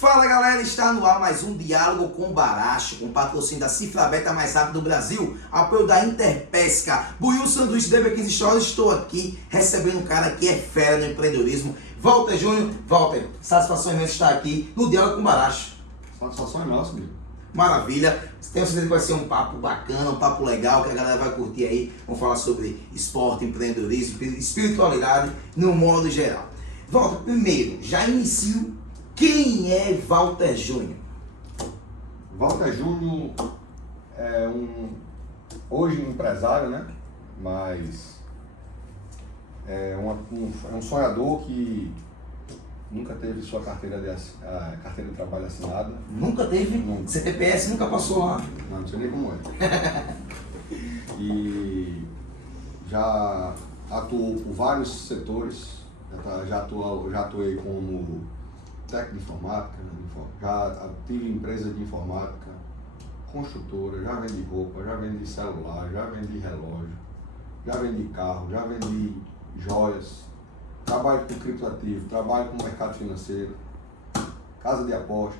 Fala galera, está no ar mais um Diálogo com Baracho, com patrocínio da Cifra Beta mais rápida do Brasil, apoio da Interpesca, Buiú Sanduíche, DB15 Stories. Estou aqui recebendo um cara que é fera no empreendedorismo, Walter Júnior. Walter, satisfação imensa estar aqui no Diálogo com Baracho. Satisfação é nossa, amigo. Maravilha, tenho certeza que vai ser um papo bacana, um papo legal, que a galera vai curtir aí. Vamos falar sobre esporte, empreendedorismo, espiritualidade, no modo geral. Walter, primeiro, já inicio. Quem é Walter Júnior? Walter Júnior é hoje um empresário, né? Mas é um sonhador que nunca teve sua carteira de trabalho assinada. Nunca teve? Nunca. CTPS nunca passou lá? Não sei nem como é. E já atuou por vários setores. Já atuei como técnico de informática, já tive empresa de informática, construtora, já vendi roupa, já vendi celular, já vendi relógio, já vendi carro, já vendi joias, trabalho com criptoativo, trabalho com mercado financeiro, casa de apostas.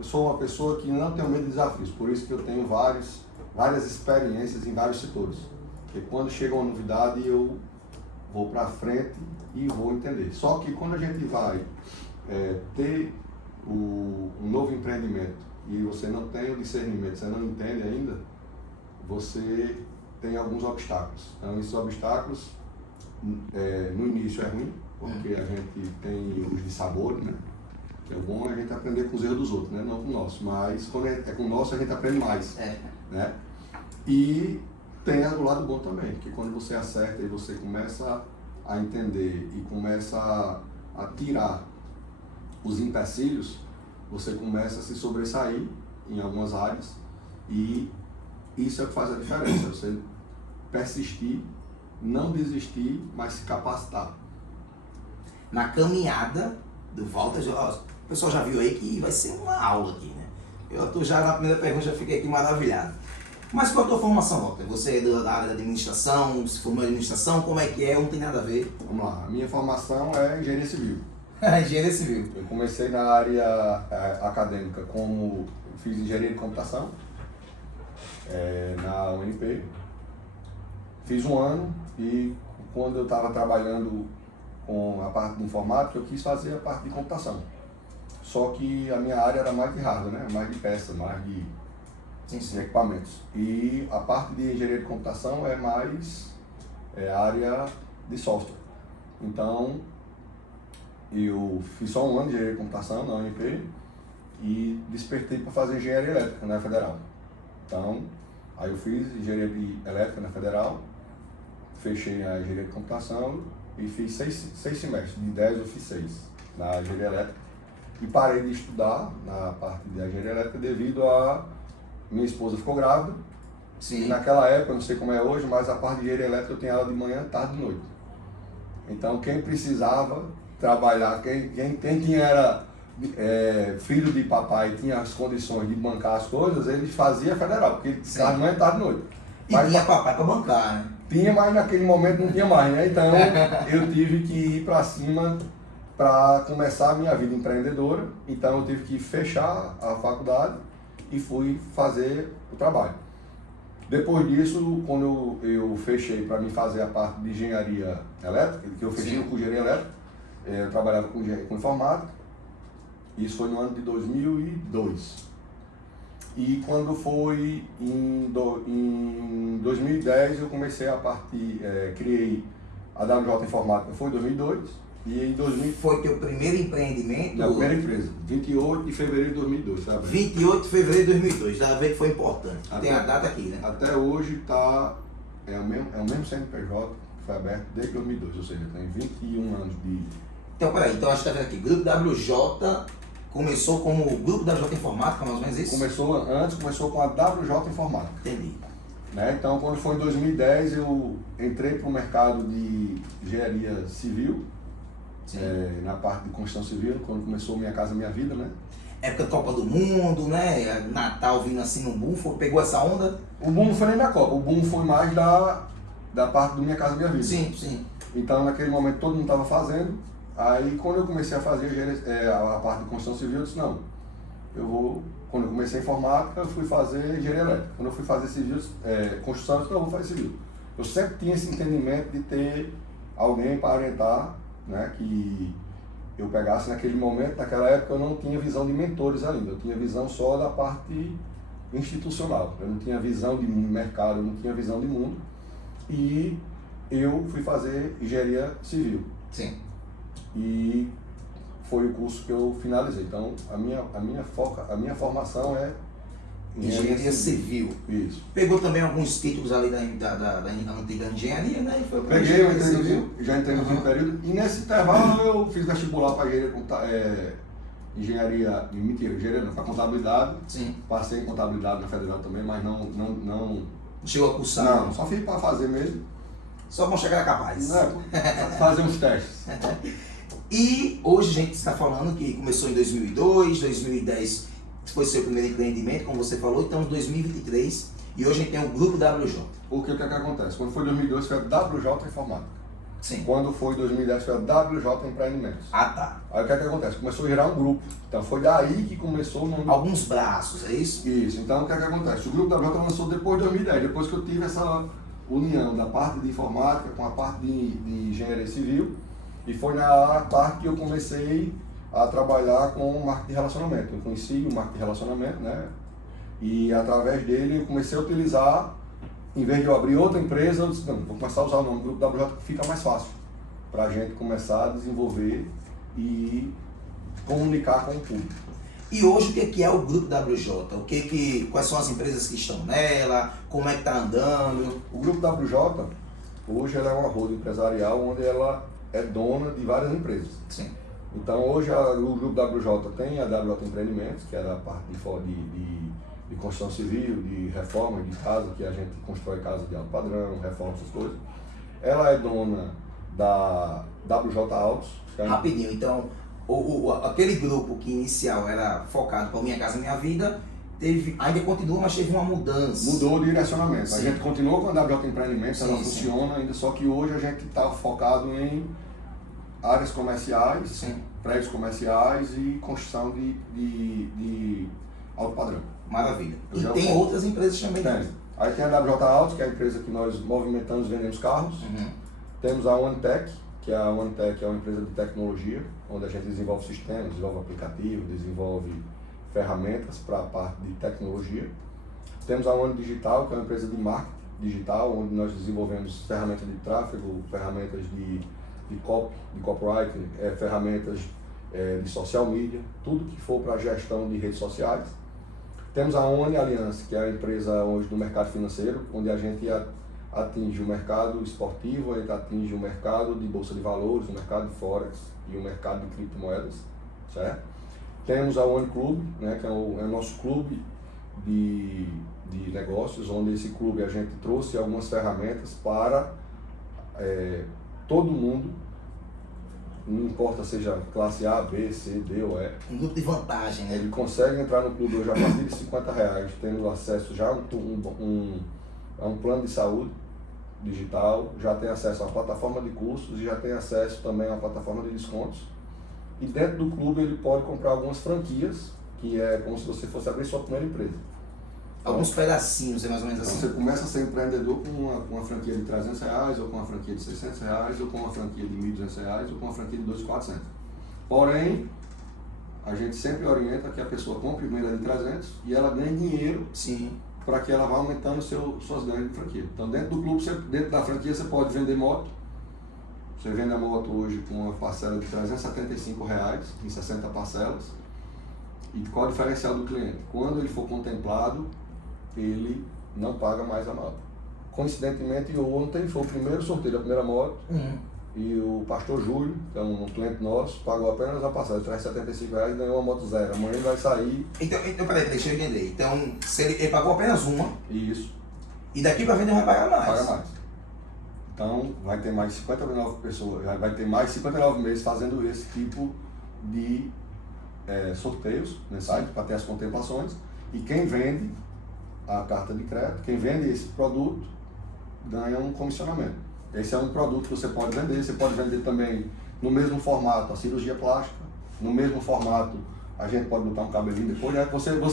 Sou uma pessoa que não tem medo de desafios, por isso que eu tenho várias experiências em vários setores. Porque quando chega uma novidade eu vou para frente e vou entender. Só que quando a gente vai ter um novo empreendimento e você não tem o discernimento, você não entende ainda, você tem alguns obstáculos. Então esses obstáculos no início é ruim, porque a gente tem os dissabores, né? Que é bom a gente aprender com os erros dos outros, né? Não com o nosso, mas quando é com o nosso a gente aprende mais, né? E tem o lado bom também, que quando você acerta e você começa a entender e começa a tirar os empecilhos, você começa a se sobressair em algumas áreas e isso é o que faz a diferença, você persistir, não desistir, mas se capacitar. Na caminhada do Walter, o pessoal já viu aí que vai ser uma aula aqui, né? Eu tô já na primeira pergunta, já fiquei aqui maravilhado. Mas qual é a tua formação, Walter? Você é da área da administração, se formou em administração, como é que é? Não tem nada a ver. Vamos lá, a minha formação é engenharia civil. Engenharia civil. Eu comecei na área acadêmica como fiz engenharia de computação na UNP. Fiz um ano e quando eu estava trabalhando com a parte de informática, eu quis fazer a parte de computação. Só que a minha área era mais de hardware, né? Mais de peça, mais de equipamentos. E a parte de engenharia de computação é mais área de software. Então, eu fiz só um ano de engenharia de computação na UNP e despertei para fazer engenharia elétrica na Federal. Então, aí eu fiz engenharia elétrica na Federal, fechei a engenharia de computação e fiz seis semestres, de 10 eu fiz 6 na engenharia elétrica. E parei de estudar na parte da engenharia elétrica devido a minha esposa ficou grávida. Sim. E naquela época, não sei como é hoje, mas a parte de engenharia elétrica eu tinha aula de manhã, tarde e noite. Então quem precisava trabalhar, quem era filho de papai e tinha as condições de bancar as coisas, ele fazia federal, porque tarde de manhã, tarde e noite. Mas tinha papai para bancar, né? Tinha, mas naquele momento não tinha mais, né? Então eu tive que ir para cima para começar a minha vida empreendedora. Então eu tive que fechar a faculdade e fui fazer o trabalho. Depois disso, quando eu fechei para mim fazer a parte de engenharia elétrica, que eu fechei com engenharia elétrica, eu trabalhava com informática, isso foi no ano de 2002. E quando foi em 2010 eu comecei a parte, criei a WJ Informática, foi em 2002. E em 2000 foi teu primeiro empreendimento? Da primeira empresa, 28 de fevereiro de 2002, sabe? 28 de fevereiro de 2002, dá a ver que foi importante. Tem a data aqui, né? Até hoje é o mesmo CNPJ que foi aberto desde 2002, ou seja, tem 21 anos de... Então, peraí, então a gente tá vendo aqui, Grupo WJ começou como o Grupo WJ Informática, mais ou menos isso? Começou com a WJ Informática. Entendi. Né? Então, quando foi em 2010, eu entrei para o mercado de engenharia civil, na parte de construção civil, quando começou Minha Casa Minha Vida, né? Época Copa do Mundo, né? Natal vindo assim no boom, pegou essa onda? O boom não foi nem da Copa, o boom foi mais da parte do Minha Casa Minha Vida. Sim, sim. Então, naquele momento, todo mundo estava fazendo Aí quando eu comecei a fazer a parte de construção civil, eu disse, não, quando eu comecei a informática, eu fui fazer engenharia elétrica. Quando eu fui fazer civil, construção, eu disse, não, eu vou fazer civil. Eu sempre tinha esse entendimento de ter alguém para orientar, né, que eu pegasse naquele momento, naquela época eu não tinha visão de mentores ainda, eu tinha visão só da parte institucional, eu não tinha visão de mercado, eu não tinha visão de mundo, e eu fui fazer engenharia civil. Sim. E foi o curso que eu finalizei. Então, a minha formação é Engenharia civil. Isso. Pegou também alguns títulos ali da antiga engenharia, né? E foi para Peguei, já entrei no segundo período. E nesse intervalo eu fiz vestibular para engenharia para contabilidade. Sim. Passei em contabilidade na Federal também, mas não chegou a cursar? Não, só fiz para fazer mesmo. Só para chegar capaz. Fazer uns testes. E hoje a gente está falando que começou em 2002, 2010 foi seu primeiro empreendimento, como você falou, então em 2023 e hoje a gente tem o Grupo WJ. O que acontece? Quando foi 2002 foi a WJ Informática. Sim. Quando foi 2010 foi a WJ Empreendimentos. Ah, tá. Aí o que acontece? Começou a gerar um grupo. Então foi daí que começou o nome. Alguns braços, é isso? Isso. Então o que acontece? O Grupo WJ lançou depois de 2010, depois que eu tive essa união da parte de informática com a parte de engenharia civil, e foi na parte que eu comecei a trabalhar com o marketing de relacionamento. Eu conheci o marketing de relacionamento, né? E através dele eu comecei a utilizar, em vez de eu abrir outra empresa, eu disse, não, vou começar a usar o nome do Grupo WJ que fica mais fácil para a gente começar a desenvolver e comunicar com o público. E hoje o que é o Grupo WJ? Quais são as empresas que estão nela? Como é que está andando? O Grupo WJ, hoje ela é uma holding empresarial onde ela é dona de várias empresas. Sim. Então hoje o Grupo WJ tem a WJ Empreendimentos, que é da parte de construção civil, de reforma de casa, que a gente constrói casa de alto padrão, reforma, essas coisas. Ela é dona da WJ Autos. Rapidinho, então, aquele grupo que inicial era focado para Minha Casa Minha Vida, ainda continua, mas teve uma mudança. Mudou o direcionamento. Sim. A gente continuou com a WJ Empreendimentos, ela Sim. funciona ainda, só que hoje a gente está focado em áreas comerciais, Sim. prédios comerciais e construção de alto padrão. Maravilha. E tem outras empresas também? Tem. Aí tem a WJ Autos, que é a empresa que nós movimentamos e vendemos carros. Uhum. Temos a OneTech, que é uma empresa de tecnologia, onde a gente desenvolve sistemas, desenvolve aplicativos, desenvolve ferramentas para a parte de tecnologia. Temos a One Digital, que é uma empresa de marketing digital, onde nós desenvolvemos ferramentas de tráfego, ferramentas de copywriting, ferramentas de social media, tudo que for para a gestão de redes sociais. Temos a One Alliance, que é a empresa hoje do mercado financeiro, onde a gente atinge o mercado esportivo, a gente atinge o mercado de bolsa de valores, o mercado de forex e o mercado de criptomoedas, certo? Temos a One Club, né, que é o nosso clube de negócios, onde esse clube a gente trouxe algumas ferramentas para todo mundo, não importa seja classe A, B, C, D ou E. Um grupo de vantagem, né? Ele consegue entrar no clube hoje a partir de R$50, tendo acesso já a um plano de saúde digital, já tem acesso a uma plataforma de cursos e já tem acesso também a uma plataforma de descontos. E dentro do clube ele pode comprar algumas franquias, que é como se você fosse abrir sua primeira empresa. Alguns pedacinhos, é mais ou menos Então, assim. você começa a ser empreendedor com uma franquia de R$300, ou com uma franquia de R$600, ou com uma franquia de R$1.200, ou com uma franquia de R$2.400. Porém, a gente sempre orienta que a pessoa compre primeiro de 300 e ela ganhe dinheiro para que ela vá aumentando suas ganhos de franquia. Então, dentro do clube, dentro da franquia, você pode vender moto. Você vende a moto hoje com uma parcela de R$375 em 60 parcelas. E qual é o diferencial do cliente? Quando ele for contemplado, ele não paga mais a moto. Coincidentemente, ontem foi o primeiro sorteio da primeira moto. E o pastor Júlio, que é um cliente nosso, pagou apenas a parcela de R$375 e ganhou uma moto zero. Amanhã ele vai sair. Então peraí, deixa eu entender. Então, se ele pagou apenas uma. Isso. E daqui para frente ele vai pagar mais. Paga mais. Então, vai ter mais 59 pessoas, vai ter mais 59 meses fazendo esse tipo de sorteios mensais para ter as contemplações. E quem vende a carta de crédito, quem vende esse produto, ganha um comissionamento. Esse é um produto que você pode vender também no mesmo formato a cirurgia plástica, no mesmo formato a gente pode botar um cabelinho depois, né?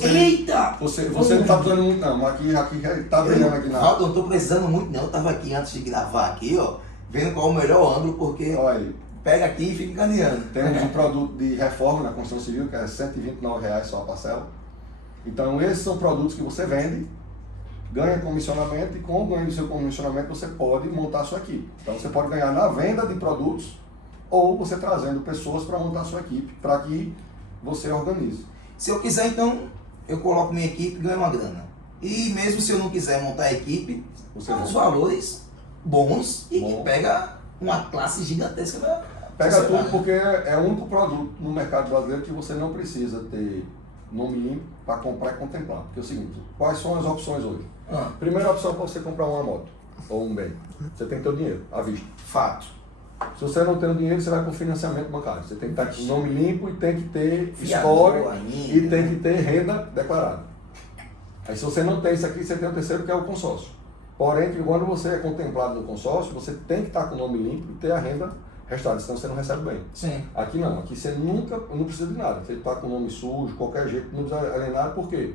Eita! Você não está precisando muito não, mas aqui está brilhando aqui na... Não estou precisando muito não, eu estava aqui antes de gravar aqui, ó, vendo qual é o melhor ângulo, porque Olha aí, pega aqui e fica encaneando. temos um produto de reforma na construção civil, que é R$ 129 só a parcela. Então esses são produtos que você vende, ganha comissionamento e com o ganho do seu comissionamento você pode montar a sua equipe. Então você pode ganhar na venda de produtos ou você trazendo pessoas para montar a sua equipe, para que você organize. Se eu quiser, então, eu coloco minha equipe e ganho uma grana. E mesmo se eu não quiser montar a equipe, Você são os não. valores bons e Bom. que pega uma classe gigantesca da Pega sociedade, tudo porque é o único produto no mercado brasileiro que você não precisa ter nome limpo para comprar e contemplar. Porque é o seguinte, quais são as opções hoje? Ah, Primeira opção para você comprar uma moto ou um bem. Você tem que ter o dinheiro à vista. fato. Se você não tem o dinheiro, você vai com financiamento bancário. Você tem que estar com o nome limpo e tem que ter Fiador história ainda. e tem que ter renda declarada. Aí se você não tem isso aqui, você tem o terceiro que é o consórcio. Porém, que quando você é contemplado no consórcio, você tem que estar com o nome limpo e ter a renda restada, senão você não recebe bem. Sim. Aqui não, aqui você nunca, não precisa de nada. Você está com o nome sujo, qualquer jeito, não precisa alienar. Por quê?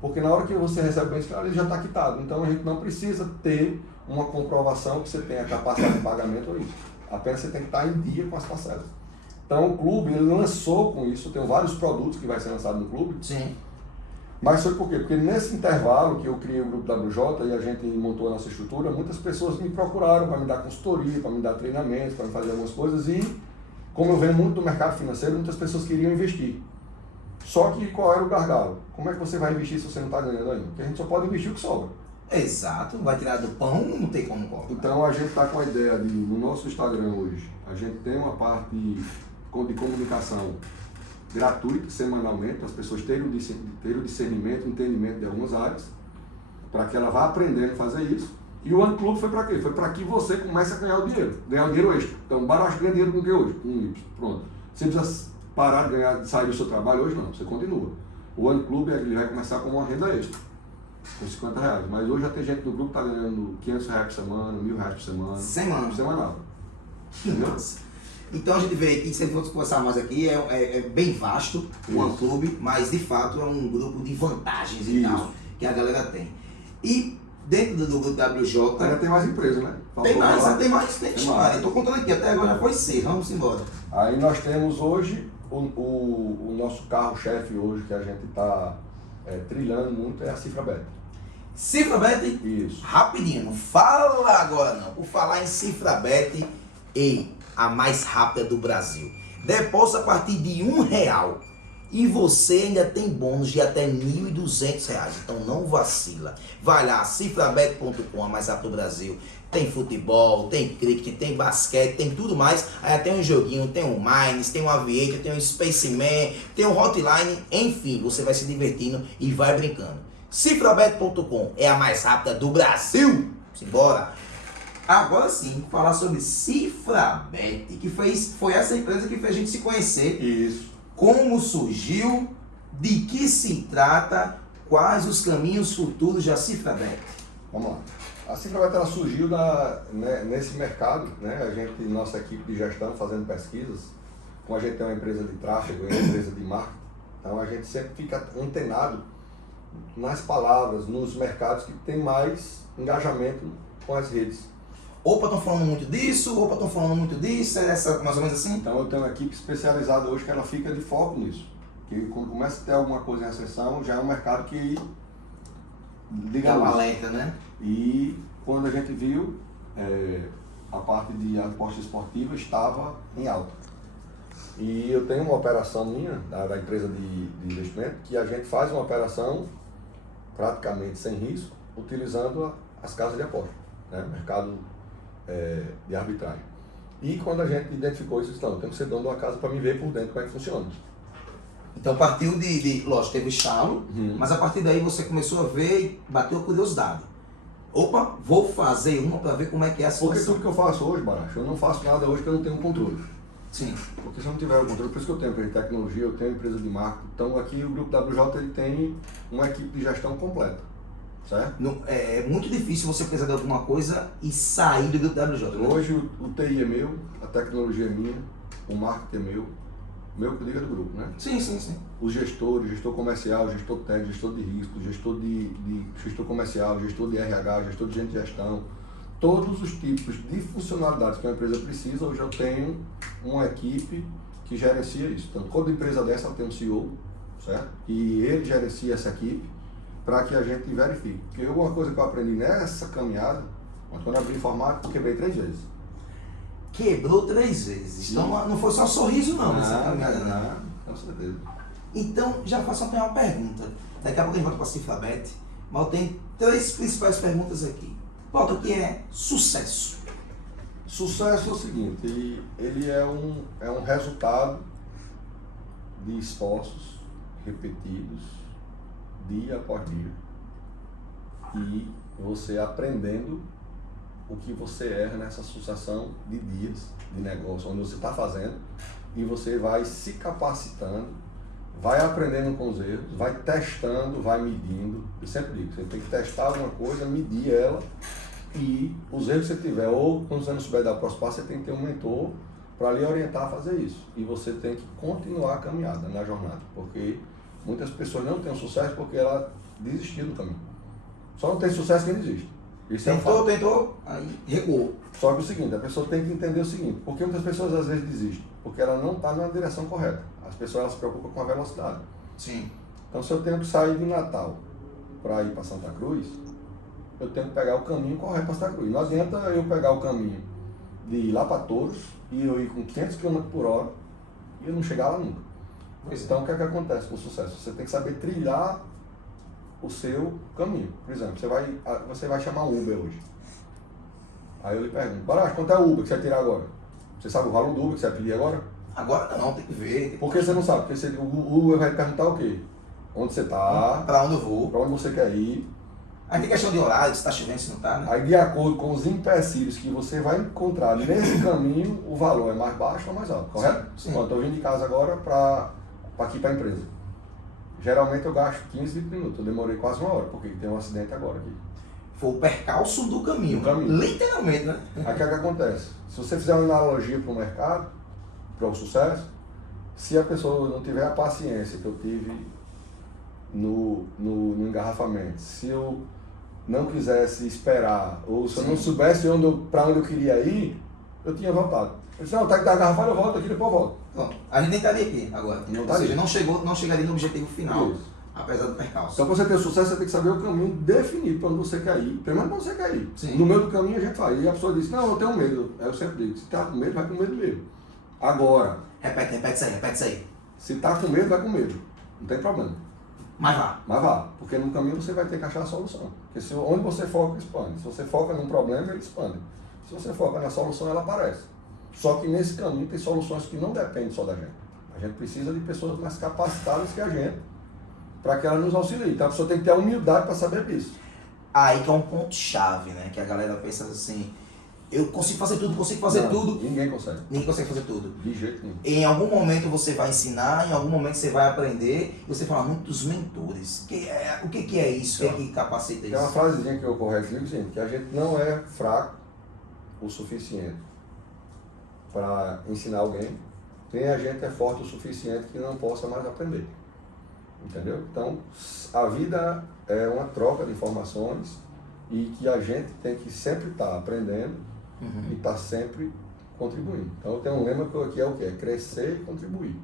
Porque na hora que você recebe bem esse cara, ele já está quitado. Então a gente não precisa ter uma comprovação que você tem a capacidade de pagamento ou isso. Apenas você tem que estar em dia com as parcelas. Então o clube, ele lançou com isso, tem vários produtos que vai ser lançado no clube. Sim. Mas foi por quê? Porque nesse intervalo que eu criei o grupo WJ e a gente montou a nossa estrutura, muitas pessoas me procuraram para me dar consultoria, para me dar treinamento, para me fazer algumas coisas e, como eu venho muito do mercado financeiro, muitas pessoas queriam investir. Só que qual era o gargalo? Como é que você vai investir se você não está ganhando ainda? Porque a gente só pode investir o que sobra. Exato. Vai tirar do pão, não tem como colocar. Então a gente está com a ideia de, no nosso Instagram hoje, a gente tem uma parte de comunicação gratuita, semanalmente, para as pessoas terem o discernimento, entendimento de algumas áreas, para que ela vá aprendendo a fazer isso. E o One Club foi para quê? Foi para que você comece a ganhar o dinheiro extra. Então, Baracho ganha dinheiro com o que hoje? Com Y. Pronto. Você precisa parar de ganhar, de sair do seu trabalho hoje? Não, você continua. O One Club ele vai começar com uma renda extra, com R$50. Mas hoje já tem gente no grupo que está ganhando R$500 por semana, R$1.000 por semana. Semanal. Nossa. Então a gente vê aqui, se a gente fosse conversar mais aqui, é bem vasto o One Club, mas de fato é um grupo de vantagens e tal que a galera tem. E dentro do grupo WJ Ainda tem mais empresa, né? tem mais Tem história. mais. Eu tô contando aqui, até agora já foi 6, vamos embora. Aí nós temos hoje o nosso carro-chefe hoje que a gente está trilhando muito é a Cifrabet. Cifrabet, Isso. rapidinho, não fala agora não. Por falar em Cifrabet, a mais rápida do Brasil. Depósito a partir de R$1 e você ainda tem bônus de até R$1.200. Então não vacila. Vai lá, cifrabet.com, a mais rápida do Brasil. Tem futebol, tem cricket, tem basquete, tem tudo mais. Aí tem um joguinho, tem um Mines, tem um Aviator, tem um Spaceman, tem um Hotline. Enfim, você vai se divertindo e vai brincando. Cifrabet.com é a mais rápida do Brasil. Simbora! Agora sim, falar sobre Cifrabet, que foi essa empresa que fez a gente se conhecer. Isso. Como surgiu, de que se trata, quais os caminhos futuros da Cifrabet. Vamos lá. A Cifrabet ela surgiu nesse mercado, né? A gente, nossa equipe de gestão, fazendo pesquisas, como a gente tem uma empresa de tráfego e uma empresa de marketing, então a gente sempre fica antenado nas palavras, nos mercados que tem mais engajamento com as redes. Opa, estão falando muito disso, opa, estão falando muito disso, é essa, mais ou menos assim? Então eu tenho uma equipe especializada hoje que ela fica de foco nisso. Que quando começa a ter alguma coisa em ascensão, já é um mercado que liga a Dá uma luz. alerta, né? E quando a gente viu, a parte de aposta esportiva estava em alta. E eu tenho uma operação minha, da empresa de investimento, que a gente faz uma operação praticamente sem risco, utilizando as casas de aposta, né? Mercado de arbitragem. E quando a gente identificou isso, não, tem que ser dono de uma casa para me ver por dentro como é que funciona. Então partiu lógico, teve o estalo, mas a partir daí você começou a ver e bateu a curiosidade. Opa, vou fazer uma para ver como é que é a Porque situação. tudo que eu faço hoje, Baracho, eu não faço nada hoje que eu não tenho controle. Sim. Porque se eu não tiver o controle, por isso que eu tenho empresa de tecnologia, eu tenho empresa de marketing. Então aqui o Grupo WJ ele tem uma equipe de gestão completa, certo? É muito difícil você precisar de alguma coisa e sair do grupo WJ. Né? Hoje o TI é meu, a tecnologia é minha, o marketing é meu que eu digo é do grupo, né? Sim, sim, sim. Os gestores, gestor comercial, gestor técnico, gestor de risco, gestor comercial, gestor de RH, gestor de gente de gestão, todos os tipos de funcionalidades que uma empresa precisa, hoje eu tenho uma equipe que gerencia isso. Então, toda empresa dessa tem um CEO, certo? E ele gerencia essa equipe para que a gente verifique. Porque uma coisa que eu aprendi nessa caminhada, quando eu abri informática, eu quebrei 3 vezes. Quebrou 3 vezes. Então não foi só sorriso não, nessa caminhada, não. Com certeza. Então, já faço uma pergunta. Daqui a pouco a gente volta para a Cifrabet, mas eu tenho 3 principais perguntas aqui. Qual que é sucesso? Sucesso é o seguinte, ele é um resultado de esforços repetidos, dia após dia, e você aprendendo o que você erra nessa sucessão de dias de negócio, onde você está fazendo, e você vai se capacitando, vai aprendendo com os erros, vai testando, vai medindo. Eu sempre digo, você tem que testar alguma coisa, medir ela, e os erros que você tiver, ou quando você não souber dar o próximo passo, você tem que ter um mentor para lhe orientar a fazer isso. E você tem que continuar a caminhada na jornada, porque muitas pessoas não têm sucesso porque ela desistiu do caminho. Só não tem sucesso quem desiste. Isso tentou, aí recuou. Só que é o seguinte, a pessoa tem que entender o seguinte, por que muitas pessoas às vezes desistem? Porque ela não está na direção correta. As pessoas elas se preocupam com a velocidade. Sim. Então, se eu tenho que sair de Natal para ir para Santa Cruz, eu tenho que pegar o caminho correto para Santa Cruz. Não adianta eu pegar o caminho de ir lá para Touros e eu ir com 500 km por hora e eu não chegar lá nunca. Então, o que é que acontece com o sucesso? Você tem que saber trilhar o seu caminho. Por exemplo, você vai chamar um Uber hoje. Aí eu lhe pergunto, Baracho, quanto é o Uber que você vai tirar agora? Você sabe o valor do Uber que você vai pedir agora? Agora não, tem que ver. Por que você não sabe? Porque o Uber vai perguntar o quê? Onde você está, para onde eu vou. para onde você quer ir. Aí tem questão de horário, se está chovendo, se não está, né? Aí, de acordo com os empecilhos que você vai encontrar nesse caminho, o valor é mais baixo ou mais alto, correto? Sim. Bom, estou vindo de casa agora para aqui para a empresa. Geralmente eu gasto 15, 20 minutos. Eu demorei quase 1 hora, porque tem um acidente agora aqui. Foi o percalço do caminho. Literalmente, né? Aí o que é que acontece? Se você fizer uma analogia para o mercado, para o sucesso, se a pessoa não tiver a paciência que eu tive no engarrafamento, se eu não quisesse esperar, ou se eu não soubesse para onde eu queria ir, eu tinha voltado. Eu disse, não, tá engarrafado, eu volto aqui, depois eu volto. Bom, a gente nem estaria aqui agora. Ou seja, não chegaria no objetivo final, Isso. apesar do percalço. Então, para você ter sucesso, você tem que saber o caminho definido para onde você quer ir. Primeiro, para onde você quer ir. Sim. No meio do caminho, a gente faz. E a pessoa diz, não, eu tenho medo. Aí eu sempre digo, se está com medo, vai com medo mesmo. Agora, Repete isso aí. se está com medo, vai com medo. Não tem problema. Mas vá. Mas vá, porque no caminho você vai ter que achar a solução. Porque onde você foca, expande. Se você foca num problema, ele expande. Se você foca na solução, ela aparece. Só que nesse caminho tem soluções que não dependem só da gente. A gente precisa de pessoas mais capacitadas que a gente para que ela nos auxilie. Então a pessoa tem que ter a humildade para saber disso. Aí que é um ponto-chave, né? Que a galera pensa assim, eu consigo fazer tudo, tudo. Ninguém consegue. Ninguém consegue fazer tudo. De jeito nenhum. Em algum momento você vai ensinar, em algum momento você vai aprender, e você fala muito dos mentores. O que é isso? O que é que capacita Tem uma isso? frasezinha que eu correto digo assim, que a gente não é fraco o suficiente para ensinar alguém, nem a gente é forte o suficiente que não possa mais aprender. Entendeu? Então, a vida é uma troca de informações e que a gente tem que sempre estar aprendendo e estar sempre contribuindo. Então, eu tenho um lema que é o quê? É crescer e contribuir.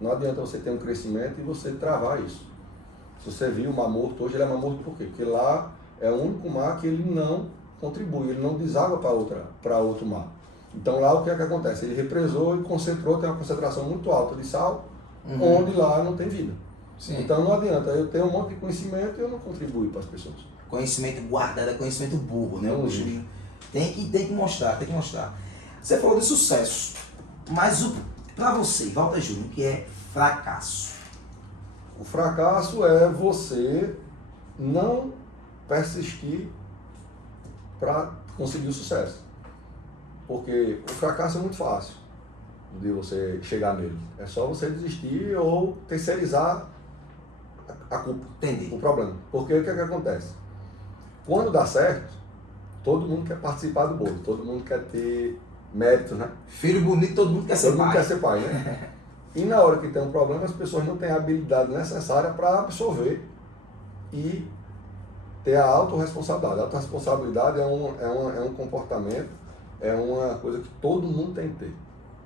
Não adianta você ter um crescimento e você travar isso. Se você viu o Mar Morto, hoje ele é Mar Morto por quê? Porque lá é o único mar que ele não contribui, ele não deságua para outro mar. Então lá o que é que acontece? Ele represou e concentrou, tem uma concentração muito alta de sal, onde lá não tem vida. Sim. Então não adianta, eu tenho um monte de conhecimento e eu não contribuo para as pessoas. Conhecimento guardado é conhecimento burro, né? Não Tem que mostrar. Você falou de sucesso, mas para você, Walter Júnior, o que é fracasso? O fracasso é você não persistir para conseguir o sucesso. Porque o fracasso é muito fácil de você chegar nele. É só você desistir ou terceirizar a culpa, Entendi. o problema. Porque o que é que acontece? Quando dá certo, todo mundo quer participar do bolo, todo mundo quer ter méritos, né? Filho bonito, todo mundo quer ser Todo mundo pai. quer ser pai, né? E na hora que tem um problema, as pessoas não têm a habilidade necessária para absorver e ter a autorresponsabilidade. A autorresponsabilidade é um comportamento, é uma coisa que todo mundo tem que ter.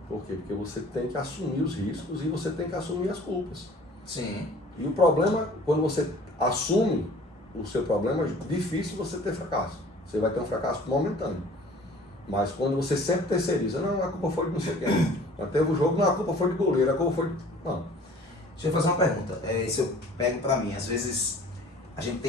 Por quê? Porque você tem que assumir os riscos e você tem que assumir as culpas. Sim. E o problema, quando você assume o seu problema, é difícil você ter fracasso. Você vai ter um fracasso momentâneo. Mas quando você sempre terceiriza, não, a culpa foi de não sei quem. Mas teve o jogo, não, a culpa foi de goleiro, a culpa foi de... Não. Deixa eu fazer uma pergunta. Isso eu pego pra mim. Às vezes a gente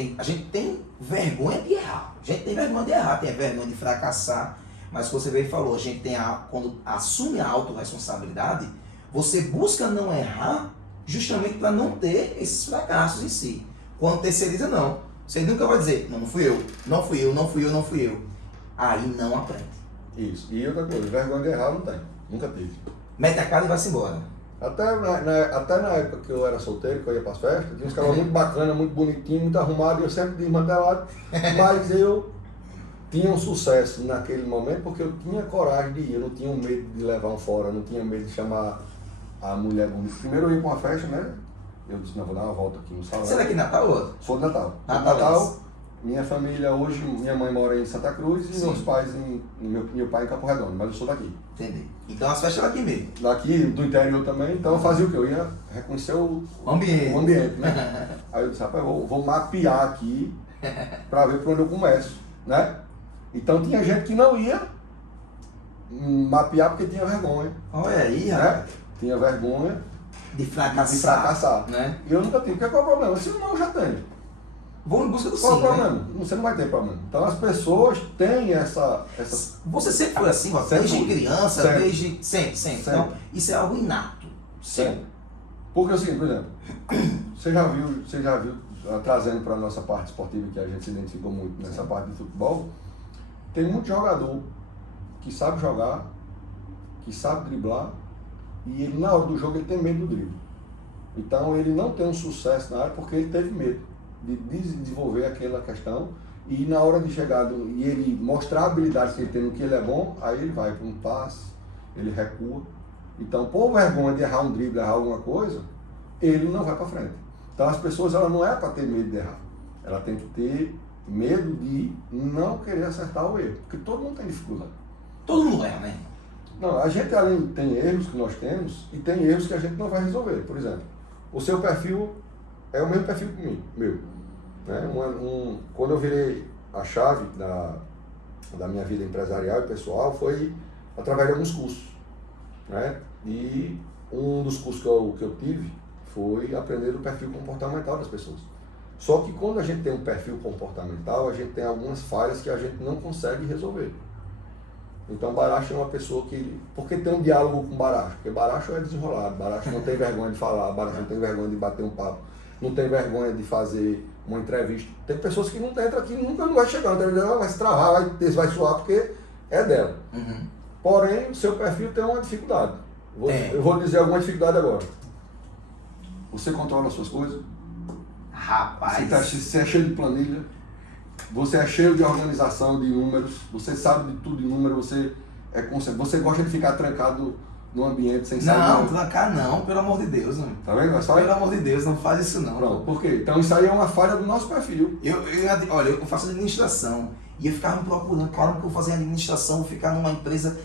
tem vergonha de errar. A gente tem vergonha de errar, tem vergonha de fracassar. Mas como você veio e falou, a gente tem quando assume a autorresponsabilidade, você busca não errar justamente para não ter esses fracassos em si. Quando terceiriza, não. Você nunca vai dizer, não fui eu, não fui eu, não fui eu, não fui eu. Aí não aprende. Isso. E outra coisa, vergonha de errar não tem. Nunca tive. Mete a cara e vai-se embora. Até na época que eu era solteiro, que eu ia para as festas, tinha uns caras muito bacanas, muito bonitinhos, muito arrumados, e eu sempre desmantelado. Mas eu tinha um sucesso naquele momento porque eu tinha coragem de ir, eu não tinha medo de levar um fora, eu não tinha medo de chamar a mulher bonita. Primeiro eu ia para uma festa, né? Eu disse, não, vou dar uma volta aqui no salão. Você é daqui de Natal ou outro? Sou de Natal. Natal, minha família hoje, minha mãe mora em Santa Cruz e meus pais, meu pai em Campo Redondo, mas eu sou daqui. Entendi. Então as festas eram aqui mesmo. Daqui, do interior também, então eu fazia o quê? Eu ia reconhecer o ambiente, né? Aí eu disse, rapaz, vou mapear aqui para ver por onde eu começo, né? Então tinha gente que não ia mapear porque tinha vergonha. Olha aí, né? rapaz. Tinha vergonha De fracassar. de fracassar. Né? E eu nunca tive. Qual é o problema? Se não, eu já tenho. Vou em busca do Qual é sim, o problema? Você não vai ter problema. Então as pessoas têm essa... Você sempre foi assim, ó, Sempre desde fui. criança, Sempre. desde... Sempre. Então, isso é algo inato. Sempre. Porque assim, por exemplo, você já viu trazendo para a nossa parte esportiva, que a gente se identificou muito nessa parte de futebol, tem muito jogador que sabe jogar, que sabe driblar, e ele na hora do jogo ele tem medo do drible. Então ele não tem um sucesso na área porque ele teve medo de desenvolver aquela questão, e na hora de chegar e ele mostrar a habilidade que ele tem no que ele é bom, aí ele vai para um passe, ele recua. Então, por vergonha de errar um drible, errar alguma coisa, ele não vai para frente. Então as pessoas, ela não é para ter medo de errar, ela tem que ter medo de não querer acertar o erro, porque todo mundo tem dificuldade. Todo mundo erra, né? Não, a gente além tem erros que nós temos e tem erros que a gente não vai resolver. Por exemplo, o seu perfil é o mesmo perfil que mim, meu. Né? Quando eu virei a chave da minha vida empresarial e pessoal foi através de alguns cursos. Né? E um dos cursos que eu tive foi aprender o perfil comportamental das pessoas. Só que quando a gente tem um perfil comportamental, a gente tem algumas falhas que a gente não consegue resolver. Então Baracho é uma pessoa que... Por que tem um diálogo com Baracho? Porque Baracho é desenrolado, Baracho não tem vergonha de falar, Baracho não tem vergonha de bater um papo, não tem vergonha de fazer uma entrevista. Tem pessoas que não entram aqui, nunca não vai chegar, ela vai se travar, vai suar porque é dela. Uhum. Porém, o seu perfil tem uma dificuldade. Eu vou dizer alguma dificuldade agora. Você controla as suas coisas? Rapaz. Você é cheio de planilha, você é cheio de organização, de números, você sabe de tudo de número, você é consciente, você gosta de ficar trancado no ambiente sem sair. Não, trancar não, pelo amor de Deus. Não. Tá vendo? É só... Pelo amor de Deus, não faz isso não. Pronto, por quê? Então isso aí é uma falha do nosso perfil. Olha, eu faço administração e eu ficava me procurando, cara, que eu fazia administração, vou ficar numa empresa...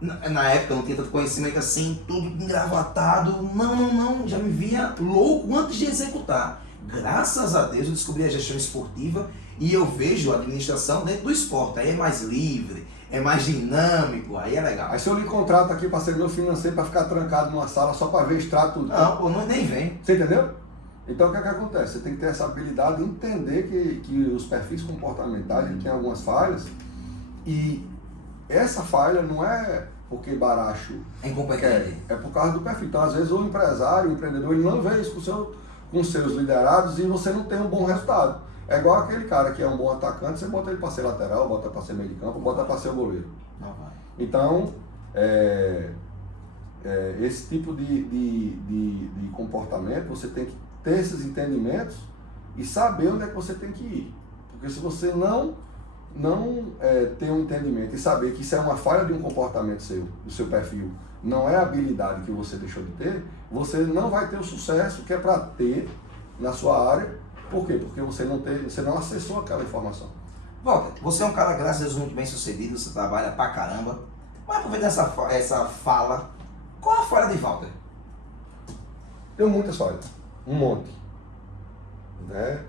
Na época eu não tinha tanto conhecimento assim, tudo engravatado. Não, já me via louco antes de executar. Graças a Deus eu descobri a gestão esportiva e eu vejo a administração dentro do esporte. Aí é mais livre, é mais dinâmico, aí é legal. Aí se eu lhe contrato aqui para ser meu financeiro para ficar trancado numa sala só para ver extrato tudo. Não, pô, nem vem. Você entendeu? Então o que é que acontece? Você tem que ter essa habilidade de entender que os perfis comportamentais ele tem algumas falhas e essa falha não é porque Baracho É incompetente. é por causa do perfil. Então às vezes o empresário, o empreendedor, ele não vê isso com seus liderados e você não tem um bom resultado. É igual aquele cara que é um bom atacante, você bota ele para ser lateral, bota para ser meio de campo, bota para ser o goleiro. Não vai. Então, esse tipo de comportamento, você tem que ter esses entendimentos e saber onde é que você tem que ir. Porque se você não ter um entendimento e saber que isso é uma falha de um comportamento seu, do seu perfil, não é a habilidade que você deixou de ter, você não vai ter o sucesso que é para ter na sua área. Por quê? Porque você não acessou aquela informação. Walter, você é um cara, graças a Deus, muito bem sucedido, você trabalha pra caramba. Mas aproveitando essa fala, qual a falha de Walter? Tem muitas falhas, um monte. Né?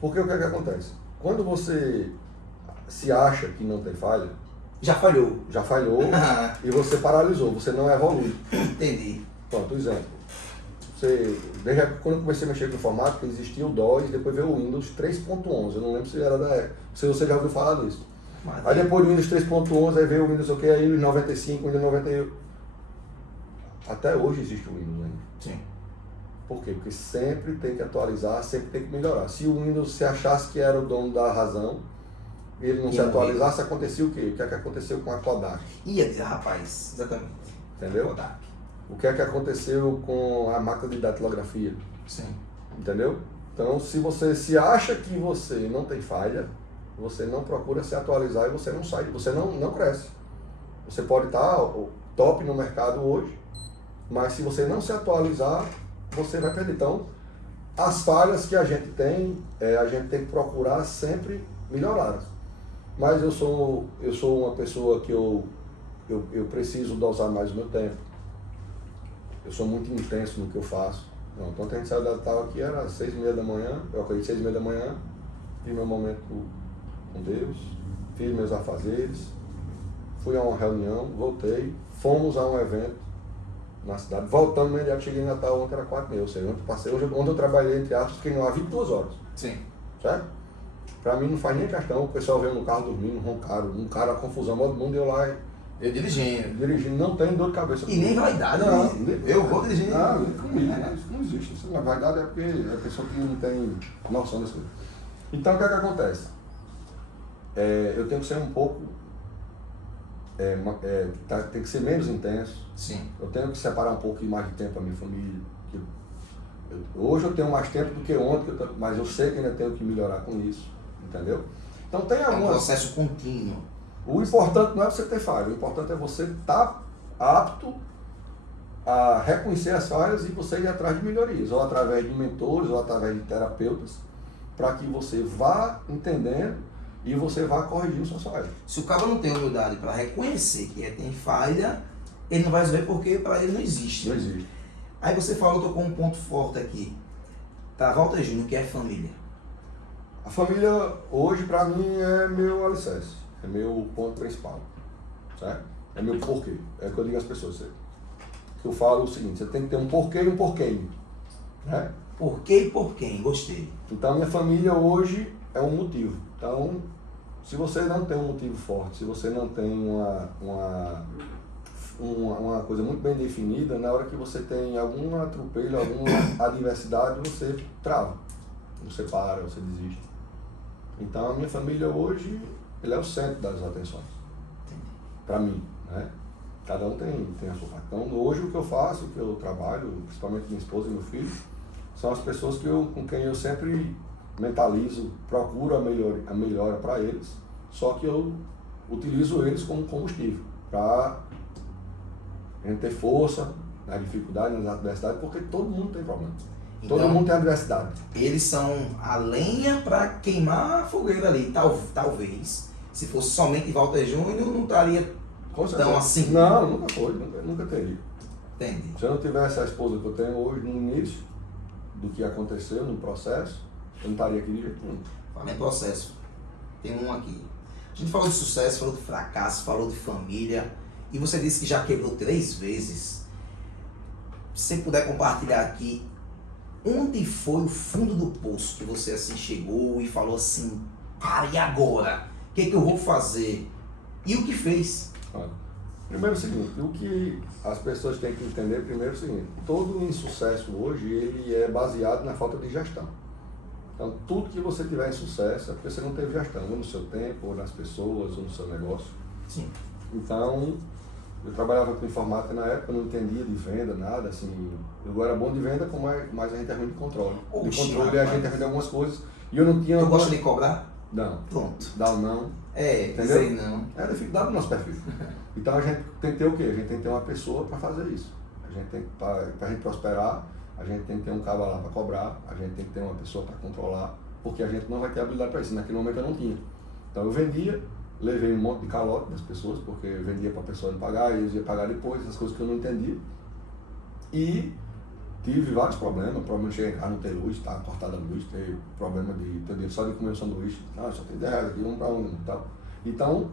Porque o que é que acontece? Quando você se acha que não tem falha, Já falhou. e você paralisou, você não evolui. Entendi. Pronto, exemplo. Desde quando eu comecei a mexer com informática, existia o DOS, depois veio o Windows 3.11. Eu não lembro se era da época, se você já ouviu falar disso. Mas Aí depois do Windows 3.11, aí veio o Windows OK, aí o 95, Windows 98. Até hoje existe o Windows ainda. Sim. Por quê? Porque sempre tem que atualizar, sempre tem que melhorar. Se o Windows se achasse que era o dono da razão, e ele não se atualizasse, acontecia o quê? O que é que aconteceu com a Kodak? Rapaz, exatamente. Entendeu? Kodak. O que é que aconteceu com a máquina de datilografia? Sim. Entendeu? Então, se você se acha que você não tem falha, você não procura se atualizar e você não sai, você não cresce. Você pode estar top no mercado hoje, mas se você não se atualizar, você vai perder. Então, as falhas que a gente tem que procurar sempre melhorá-las. Mas eu sou uma pessoa que eu preciso dosar mais o meu tempo. Eu sou muito intenso no que eu faço. Então, a gente saiu da tal aqui, era 6h30 da manhã, eu acordei 6h30 da manhã, fiz meu momento com Deus, fiz meus afazeres, fui a uma reunião, voltei, fomos a um evento na cidade, voltando imediato, cheguei em Natal ontem, era 4h30, ou seja, onde eu trabalhei, entre aspas, fiquei lá 22 horas. Sim. Certo? Pra mim não faz nem questão, o pessoal veio no carro dormindo, roncaram, um cara, a confusão, todo mundo deu lá. Eu dirigindo. Não tem dor de cabeça. E nem vaidade. Não, eu vou dirigindo. Isso não existe. Isso, na verdade é porque é a pessoa que não tem noção das coisas. Então o que é que acontece? Eu tenho que ser um pouco. Tem que ser menos intenso. Sim. Eu tenho que separar um pouco mais de tempo para minha família. Hoje eu tenho mais tempo do que ontem, mas eu sei que ainda tenho que melhorar com isso. Entendeu? Então tem algumas. É um processo contínuo. O importante não é você ter falha, o importante é você estar apto a reconhecer as falhas e você ir atrás de melhorias, ou através de mentores, ou através de terapeutas, para que você vá entendendo e você vá corrigindo suas falhas. Se o cara não tem humildade para reconhecer que tem falha, ele não vai resolver porque para ele não existe. Não existe. Aí você falou, tocou um ponto forte aqui. Tá, Walter Júnior, que é família. A família hoje para mim é meu alicerce. É meu ponto principal, certo? É meu porquê. É o que eu digo às pessoas. Que eu falo o seguinte, você tem que ter um porquê e um porquê. Né? Porquê e por quem? Gostei. Então, minha família hoje é um motivo. Então, se você não tem um motivo forte, se você não tem uma coisa muito bem definida, na hora que você tem algum atropelo, alguma adversidade, você trava. Você para, você desiste. Então, a minha família hoje... Ele é o centro das atenções, para mim, né? Cada um tem a sua parte. Então, hoje o que eu faço, o que eu trabalho, principalmente minha esposa e meu filho, são as pessoas com quem eu sempre mentalizo, procuro a melhora para eles, só que eu utilizo eles como combustível, para a gente ter força nas dificuldades, nas adversidades, porque todo mundo tem problema. Então, todo mundo tem adversidade. Eles são a lenha para queimar a fogueira ali, talvez. Se fosse somente Walter Júnior, não estaria tão assim. Não, nunca foi, nunca teria. Entendi. Se eu não tivesse a esposa que eu tenho hoje no início do que aconteceu no processo, eu não estaria aqui de jeito nenhum. Falando em processo, tem um aqui. A gente falou de sucesso, falou de fracasso, falou de família, e você disse que já quebrou 3 vezes. Se você puder compartilhar aqui, onde foi o fundo do poço que você assim chegou e falou assim, cara, e agora? O que eu vou fazer? E o que fez? Primeiro é o seguinte, o que as pessoas têm que entender primeiro é o seguinte, todo insucesso hoje ele é baseado na falta de gestão. Então tudo que você tiver em sucesso é porque você não teve gestão, ou no seu tempo, ou nas pessoas, ou no seu negócio. Sim. Então, eu trabalhava com informática na época, não entendia de venda, nada, assim, eu era bom de venda, mas a gente é ruim de controle. De controle a gente é ruim de algumas coisas, e eu não tinha... Tu gosta de cobrar? Não. Pronto. Dá ou não. Entendeu? Entendeu? Dizer não. É a dificuldade do nosso perfil. Então a gente tem que ter o quê? A gente tem que ter uma pessoa para fazer isso. A gente tem que, para a gente prosperar, a gente tem que ter um cabo lá para cobrar, a gente tem que ter uma pessoa para controlar, porque a gente não vai ter habilidade para isso. Naquele momento eu não tinha. Então eu vendia, levei um monte de calote das pessoas, porque eu vendia para a pessoa não pagar, e eles iam pagar depois, essas coisas que eu não entendia. E tive vários problemas, problema de chegar em casa, não ter luz, tá cortada a luz, ter problema de ter dinheiro só de comer um sanduíche, só tem 10 reais aqui, um para um e tal. Então,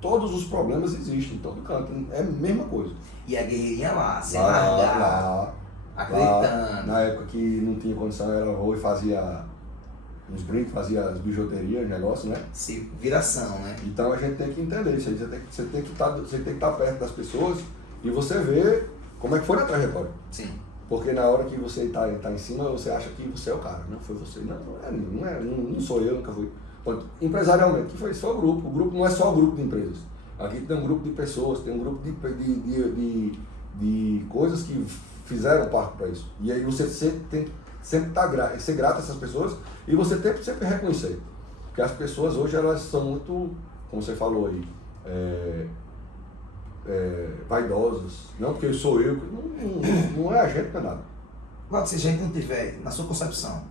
todos os problemas existem em todo canto, é a mesma coisa. E a guerreirinha lá, sem Lá, largar, acreditando. lá, na época que não tinha condição, era o e fazia uns brincos, fazia as bijuterias, negócio, né? Se viração, né? Então a gente tem que entender isso aí, você tem que estar perto das pessoas e você vê como é que foi a trajetória. Sim. Porque na hora que você está em cima, você acha que você é o cara. Não foi você. Não sou eu, nunca fui. Empresarialmente, que foi só o grupo. O grupo não é só o grupo de empresas. Aqui tem um grupo de pessoas, tem um grupo de coisas que fizeram parte para isso. E aí você sempre tem que ser grato a essas pessoas e você tem que sempre reconhecer. Porque as pessoas hoje, elas são muito, como você falou aí, vaidosas. Não porque sou eu, não é a gente, não é nada. Agora, se a gente não tiver, na sua concepção,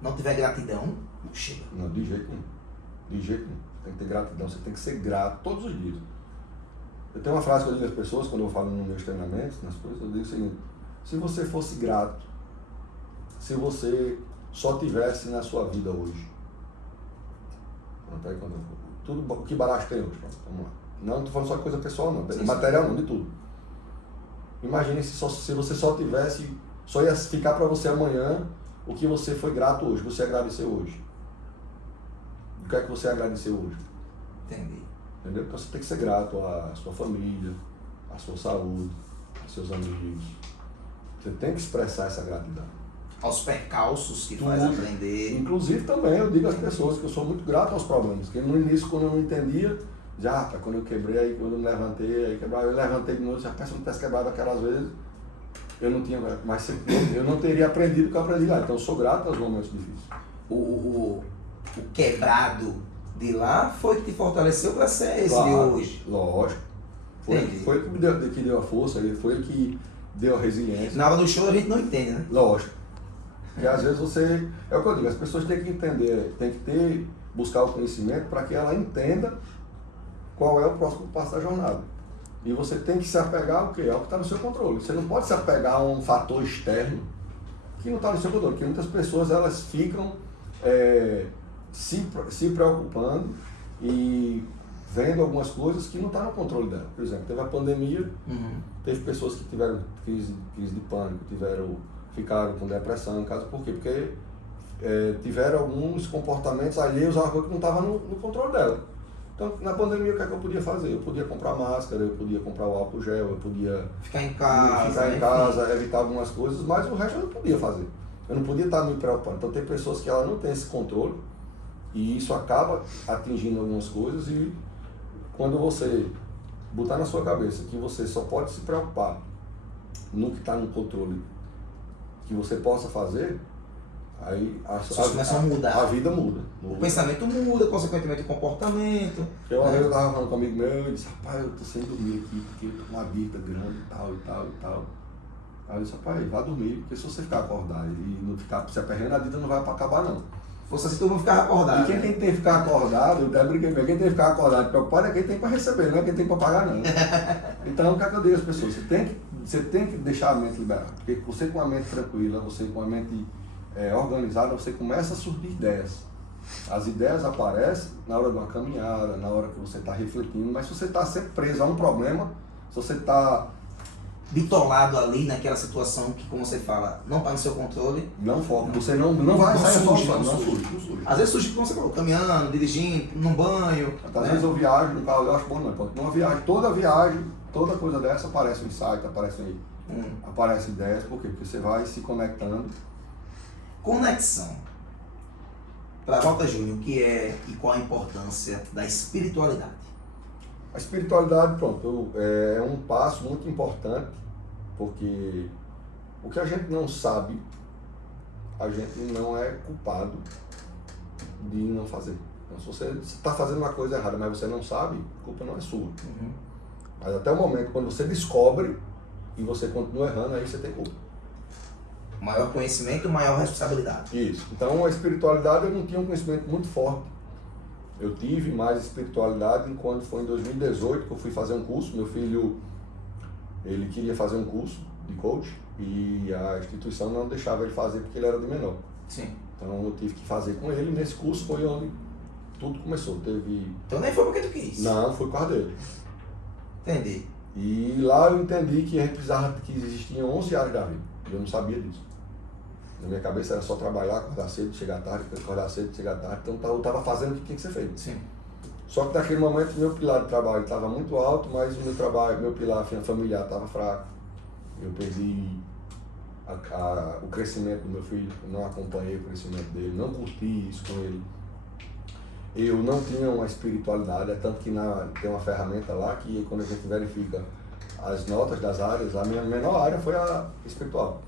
não tiver gratidão, não chega. Não, de jeito nenhum. De jeito nenhum. Você tem que ter gratidão, você tem que ser grato todos os dias. Eu tenho uma frase que eu digo às pessoas, quando eu falo nos meus treinamentos, nas coisas, eu digo o seguinte: se você fosse grato, se você só tivesse na sua vida hoje, tudo o que barato tem hoje, vamos lá. Não estou falando só de coisa pessoal, não, Sim, material não, de tudo. Imagine se você só tivesse, só ia ficar para você amanhã o que você foi grato hoje, você agradeceu hoje. O que é que você agradeceu hoje? Entendi. Entendeu? Então você tem que ser grato à sua família, à sua saúde, aos seus amigos. Você tem que expressar essa gratidão. Aos percalços que Tudo. faz aprender. Inclusive também eu digo às pessoas que eu sou muito grato aos problemas, que no início, quando eu não entendia, quando eu quebrei, aí quando eu me levantei, eu levantei de novo, se eu não tivesse quebrado aquelas vezes, eu não tinha, mas eu não teria aprendido o que eu aprendi lá. Então eu sou grato aos momentos difíceis. O quebrado de lá foi que te fortaleceu para ser esse de hoje. Lógico. Foi que deu a força, foi que deu a resiliência. Na hora do show a gente não entende, né? Lógico. E às vezes você, é o que eu digo, as pessoas têm que entender, têm que buscar o conhecimento para que ela entenda qual é o próximo passo da jornada. E você tem que se apegar ao quê? Ao que está no seu controle. Você não pode se apegar a um fator externo que não está no seu controle, porque muitas pessoas elas ficam se preocupando e vendo algumas coisas que não estão no controle dela. Por exemplo, teve a pandemia, teve pessoas que tiveram crise de pânico, ficaram com depressão em casa. Por quê? Porque tiveram alguns comportamentos alheios a coisa que não estava no controle dela. Então, na pandemia, o que é que eu podia fazer? Eu podia comprar máscara, eu podia comprar o álcool gel, eu podia ficar em casa, evitar algumas coisas, mas o resto eu não podia fazer. Eu não podia estar me preocupando. Então, tem pessoas que ela não tem esse controle e isso acaba atingindo algumas coisas. E quando você botar na sua cabeça que você só pode se preocupar no que está no controle que você possa fazer, aí começam a mudar. A vida muda. O pensamento muda, consequentemente o comportamento. Uma vez eu estava falando com um amigo meu e disse: rapaz, eu estou sem dormir aqui porque eu tô com uma dívida grande e tal. Aí eu disse: rapaz, vá dormir, porque se você ficar acordado e não ficar se aperreando, a dívida não vai acabar não. Fosse assim, todo mundo ficava acordado. E quem tem que ficar acordado, eu até brinquei, quem tem que ficar acordado preocupado é quem tem para receber, não é quem tem para pagar não. Então o que é que eu digo às pessoas? Você tem que deixar a mente liberada, porque você com a mente tranquila, você com a mente organizada, você começa a surgir ideias. As ideias aparecem na hora de uma caminhada, na hora que você está refletindo, mas se você está sempre preso a um problema, se você está bitolado ali naquela situação que, como você fala, não está no seu controle. Não foca, você não vai sair não surge. Às vezes surge, como você falou, caminhando, dirigindo, num banho. Às vezes eu viajo no carro, eu acho bom, não é? Numa viagem, toda coisa dessa aparece um insight, aparece ideias, por quê? Porque você vai se conectando. Conexão. Para Walter Júnior, o que é e qual a importância da espiritualidade? A espiritualidade, pronto, é um passo muito importante, porque o que a gente não sabe, a gente não é culpado de não fazer. Então, se você está fazendo uma coisa errada, mas você não sabe, a culpa não é sua. Uhum. Mas até o momento, quando você descobre e você continua errando, aí você tem culpa. Maior conhecimento, maior responsabilidade. Isso. Então, a espiritualidade, eu não tinha um conhecimento muito forte. Eu tive mais espiritualidade quando foi em 2018 que eu fui fazer um curso. Meu filho, ele queria fazer um curso de coach e a instituição não deixava ele fazer porque ele era de menor. Sim. Então, eu tive que fazer com ele. Nesse curso foi onde tudo começou. Então nem foi porque tu quis. Não, foi por causa dele. Entendi. E lá eu entendi que a gente precisava, que existiam 11 áreas da vida. Eu não sabia disso. Na minha cabeça era só trabalhar, acordar cedo, chegar tarde, acordar cedo, chegar tarde. Então eu estava fazendo o que tinha que ser feito. Sim. Só que naquele momento meu pilar de trabalho estava muito alto, mas o meu pilar familiar estava fraco. Eu perdi o crescimento do meu filho, não acompanhei o crescimento dele, não curti isso com ele. Eu não tinha uma espiritualidade, é tanto que tem uma ferramenta lá que quando a gente verifica as notas das áreas, a minha menor área foi a espiritual.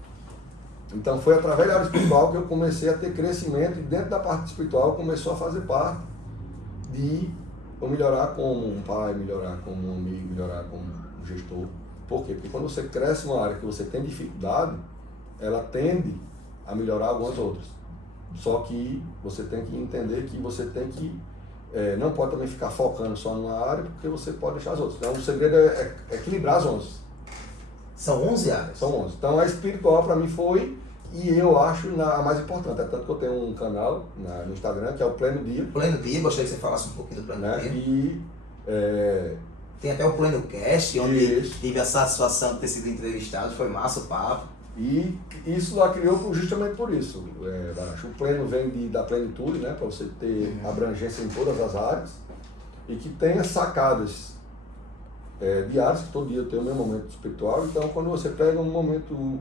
Então foi através da área espiritual que eu comecei a ter crescimento e dentro da parte espiritual começou a fazer parte de eu melhorar como um pai, melhorar como um amigo, melhorar como um gestor. Por quê? Porque quando você cresce numa área que você tem dificuldade, ela tende a melhorar algumas outras. Só que você tem que entender que você tem que, não pode também ficar focando só numa área, porque você pode deixar as outras. Então o segredo é equilibrar as 11. São 11 áreas? São 11. Então a espiritual para mim foi, e eu acho, a mais importante. É tanto que eu tenho um canal no Instagram, que é o Pleno Dia. Pleno Dia, gostaria que você falasse um pouquinho do Pleno Dia. E tem até o Pleno Cast, onde Isso. tive a satisfação de ter sido entrevistado, foi massa o papo. E isso lá criou justamente por isso, Baracho. O pleno vem da plenitude, né, para você ter abrangência em todas as áreas e que tenha sacadas diárias, que todo dia eu tenho o meu momento espiritual. Então, quando você pega um momento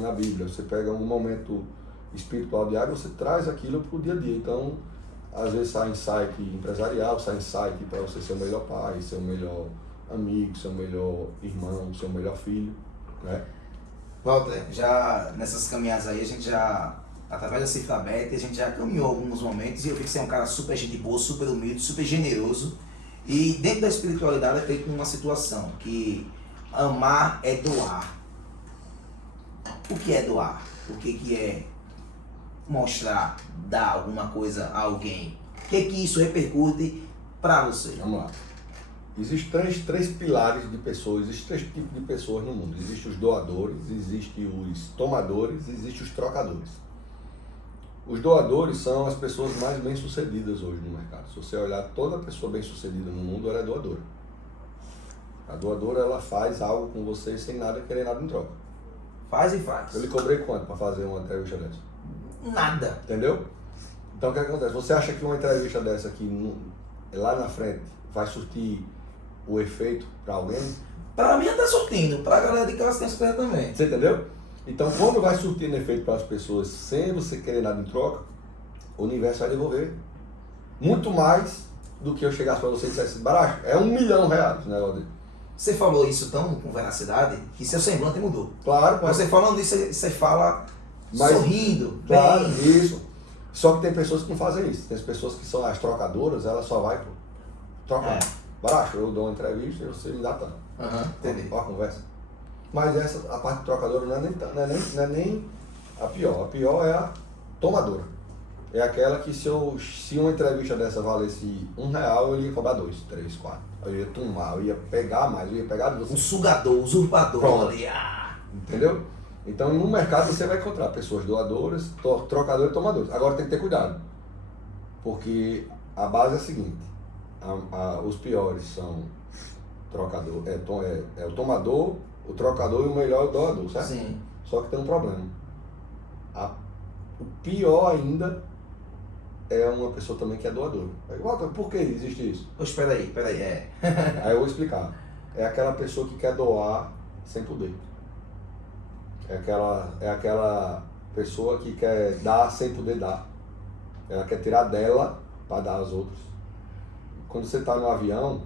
na Bíblia, você pega um momento espiritual diário, você traz aquilo para o dia a dia. Então, às vezes sai insight empresarial, sai insight para você ser o melhor pai, ser o melhor amigo, ser o melhor irmão, ser o melhor filho, né? Walter, já nessas caminhadas aí, a gente já, através da Cifra Beta, a gente já caminhou alguns momentos e eu vi que você é um cara super gente boa, super humilde, super generoso. E dentro da espiritualidade é feito uma situação que amar é doar. O que é doar? O que é mostrar, dar alguma coisa a alguém? O que isso repercute para você? Vamos lá. Existem três pilares de pessoas, existem 3 tipos de pessoas no mundo. Existem os doadores, existem os tomadores e existem os trocadores. Os doadores são as pessoas mais bem-sucedidas hoje no mercado. Se você olhar toda pessoa bem-sucedida no mundo, ela é doadora. A doadora, ela faz algo com você sem nada querer nada em troca. Faz e faz. Eu lhe cobrei quanto para fazer uma entrevista dessa? Nada. Entendeu? Então o que acontece? Você acha que uma entrevista dessa aqui, lá na frente, vai surtir o efeito para alguém? Para mim está surtindo, para a galera de casa tem esperança também. Você entendeu? Então, quando vai surtir efeito para as pessoas sem você querer nada em troca, o universo vai devolver muito mais do que eu chegasse para você e dissesse, Baracho, é R$1 milhão, né, Valdir? Você falou isso tão com veracidade que seu semblante mudou. Claro, mas... Você falando isso, você fala sorrindo, claro, bem. isso. Só que tem pessoas que não fazem isso. Tem as pessoas que são as trocadoras, elas só vai trocar. Baracho, eu dou uma entrevista e você me dá tanto. Entendi. Ó a conversa. Mas a parte trocadora não é nem a pior. A pior é a tomadora. É aquela que se uma entrevista dessa valesse R$1, eu ia cobrar 2, 3, 4. Eu ia tomar, eu ia pegar mais, eu ia pegar de você. Um sugador, usurpador. Pronto. Ali. Entendeu? Então no mercado você vai encontrar pessoas doadoras, trocadores e tomadores. Agora tem que ter cuidado. Porque a base é a seguinte. Os piores são trocador, o tomador, o trocador e o melhor é o doador, certo? Sim. Só que tem um problema. O pior ainda é uma pessoa também que é doadora. Aí, Walter, por que existe isso? Pois, peraí. Aí eu vou explicar. É aquela pessoa que quer doar sem poder. É aquela pessoa que quer dar sem poder dar. Ela quer tirar dela para dar aos outros. Quando você está no avião,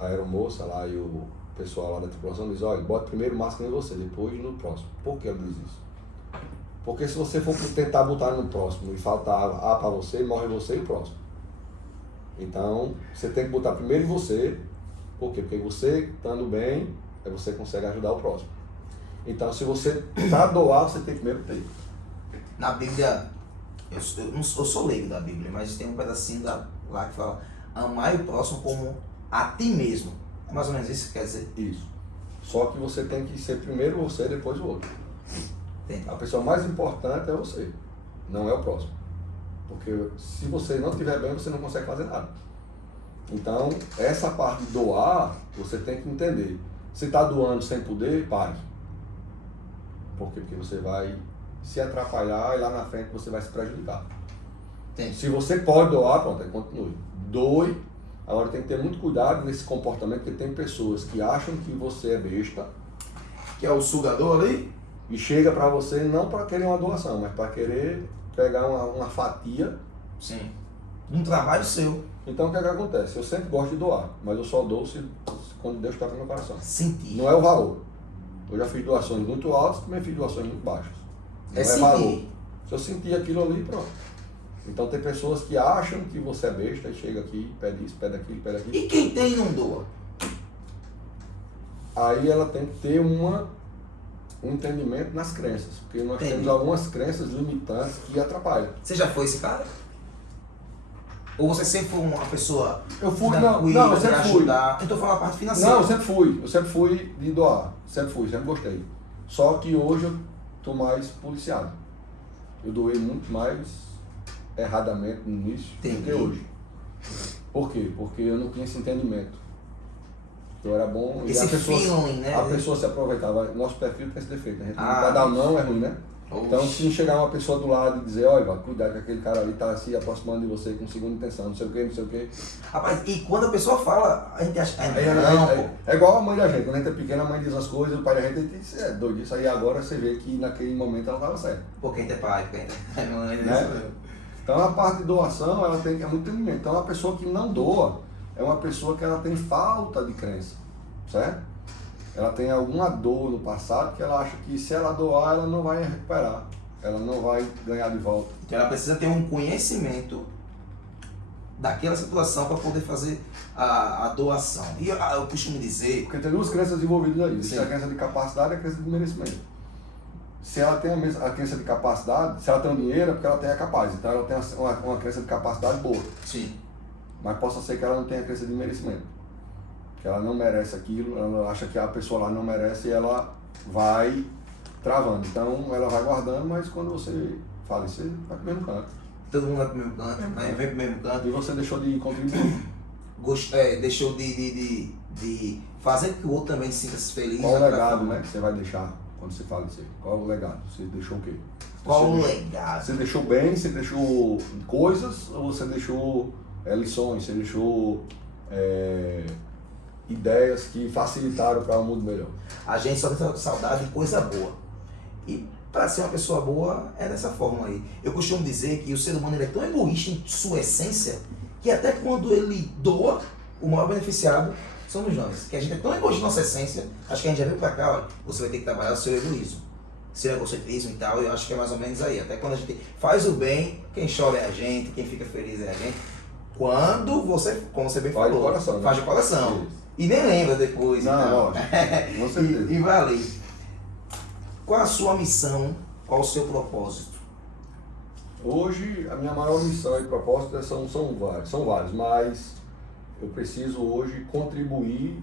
a aeromoça lá e o pessoal lá da tripulação diz, olha, bota primeiro máscara em você, depois no próximo. Por que ela diz isso? Porque se você for tentar botar no próximo e faltar A para você, morre você e o próximo. Então, você tem que botar primeiro em você. Por quê? Porque você, estando bem, aí você consegue ajudar o próximo. Então, se você está doar, você tem que primeiro ter. Na Bíblia, eu sou leigo da Bíblia, mas tem um pedacinho lá que fala: amai o próximo como a ti mesmo. É mais ou menos isso que quer dizer? Isso. Só que você tem que ser primeiro você, depois o outro. Entendi. A pessoa mais importante é você, não é o próximo. Porque se você não estiver bem, você não consegue fazer nada. Então, essa parte de doar, você tem que entender. Se está doando sem poder, pare. Por quê? Porque você vai se atrapalhar e lá na frente você vai se prejudicar. Entendi. Se você pode doar, pronto, aí continue. Doe. Agora tem que ter muito cuidado nesse comportamento, porque tem pessoas que acham que você é besta. Que é o sugador ali? E chega para você não para querer uma doação, mas para querer pegar uma fatia. Sim. Um trabalho seu. Então o que é que acontece? Eu sempre gosto de doar, mas eu só dou quando Deus toca no meu coração. Sentir. Não é o valor. Eu já fiz doações muito altas, também fiz doações muito baixas. Não É sentir. valor. Se eu sentir aquilo ali, pronto. Então tem pessoas que acham que você é besta e chega aqui, pede isso, pede aquilo, pede aquilo. E quem tem e não doa? Aí ela tem que ter um entendimento nas crenças, porque nós Entendi. temos algumas crenças limitantes que atrapalham. Você já foi esse cara? Ou você sempre foi uma pessoa Eu fui, tranquila, não, eu de sempre fui. ajudar? Eu tô falando a parte financeira. Não, eu sempre fui de doar, sempre gostei. Só que hoje eu tô mais policiado. Eu doei muito mais erradamente no início do Entendi. que hoje. Por quê? Porque eu não tinha esse entendimento. Eu era bom e Esse feeling, né? a pessoa se aproveitava. Nosso perfil tem esse defeito, a gente não Ah, pode dar um não, é ruim, né? Oxi. Então, se chegar uma pessoa do lado e dizer, olha, cuidado que aquele cara ali tá se aproximando de você com segunda intenção, não sei o que, não sei o que. Rapaz, e quando a pessoa fala, a gente acha. É igual a mãe da gente, quando a gente é pequena, a mãe diz as coisas, o pai da gente diz, é doido, isso aí agora você vê que naquele momento ela estava certa. Porque a gente é pai, porque a gente é mãe, Né? Então a parte de doação, ela tem é muito entendimento. Então a pessoa que não doa é uma pessoa que ela tem falta de crença, certo? Ela tem alguma dor no passado que ela acha que se ela doar, ela não vai recuperar, ela não vai ganhar de volta. Então ela precisa ter um conhecimento daquela situação para poder fazer a doação. E eu costumo dizer. Porque tem duas crenças envolvidas aí, existe Sim. a crença de capacidade e a crença de merecimento. Se ela tem a crença de capacidade, se ela tem o dinheiro é porque ela tem a capaz, então ela tem uma crença de capacidade boa. Sim. Mas possa ser que ela não tenha crença de merecimento. Que ela não merece aquilo, ela acha que a pessoa lá não merece e ela vai travando. Então ela vai guardando, mas quando você falecer, vai pro mesmo canto. Todo mundo vai pro mesmo canto, né? Vem pro mesmo canto. E você deixou de contribuir. Deixou de fazer que o outro também se sinta feliz. Qual o né? legado, né, que você vai deixar quando você falecer? Qual o legado? Você deixou o quê? Qual o Você legado? Você deixou bem, você deixou coisas ou você deixou lições, você deixou ideias que facilitaram para um mundo melhor? A gente só tem saudade de coisa boa. E para ser uma pessoa boa é dessa forma aí. Eu costumo dizer que o ser humano ele é tão egoísta em sua essência que até quando ele doa, o maior beneficiado somos nós. Que a gente é tão egoísta em nossa essência, acho que a gente já veio para cá, olha, você vai ter que trabalhar o seu egoísmo, seu egocentrismo e tal, eu acho que é mais ou menos aí. Até quando a gente faz o bem, quem chora é a gente, quem fica feliz é a gente. Quando você, como você bem Faz falou, de coração, né? faz de coração. Isso. E nem lembra depois. Não, e tal. lógico. Com certeza. E vale. Qual a sua missão? Qual o seu propósito? Hoje, a minha maior missão e propósito são vários, mas eu preciso hoje contribuir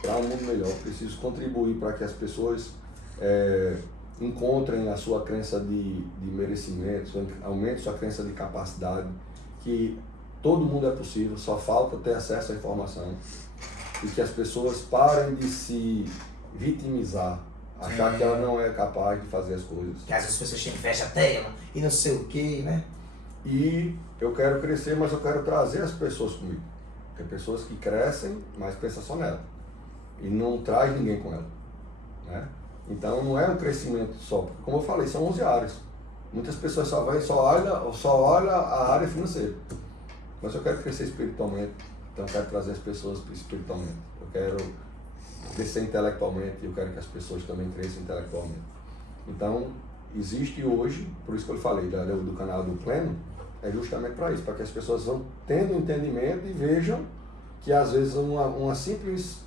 para um mundo melhor. Eu preciso contribuir para que as pessoas encontrem a sua crença de merecimento, aumente sua crença de capacidade, que todo mundo é possível, só falta ter acesso à informação. E que as pessoas parem de se vitimizar, achar que ela não é capaz de fazer as coisas. Que às vezes as pessoas têm fecha a tela e não sei o que, né? E eu quero crescer, mas eu quero trazer as pessoas comigo. Tem pessoas que crescem, mas pensam só nela. E não traz ninguém com ela. Né? Então não é um crescimento só. Porque, como eu falei, são 11 áreas. Muitas pessoas só olham a área financeira. Mas eu quero crescer espiritualmente. Então eu quero trazer as pessoas espiritualmente. Eu quero crescer intelectualmente e eu quero que as pessoas também cresçam intelectualmente. Então, existe hoje, por isso que eu falei do canal do Pleno, é justamente para isso, para que as pessoas vão tendo entendimento e vejam que às vezes uma simples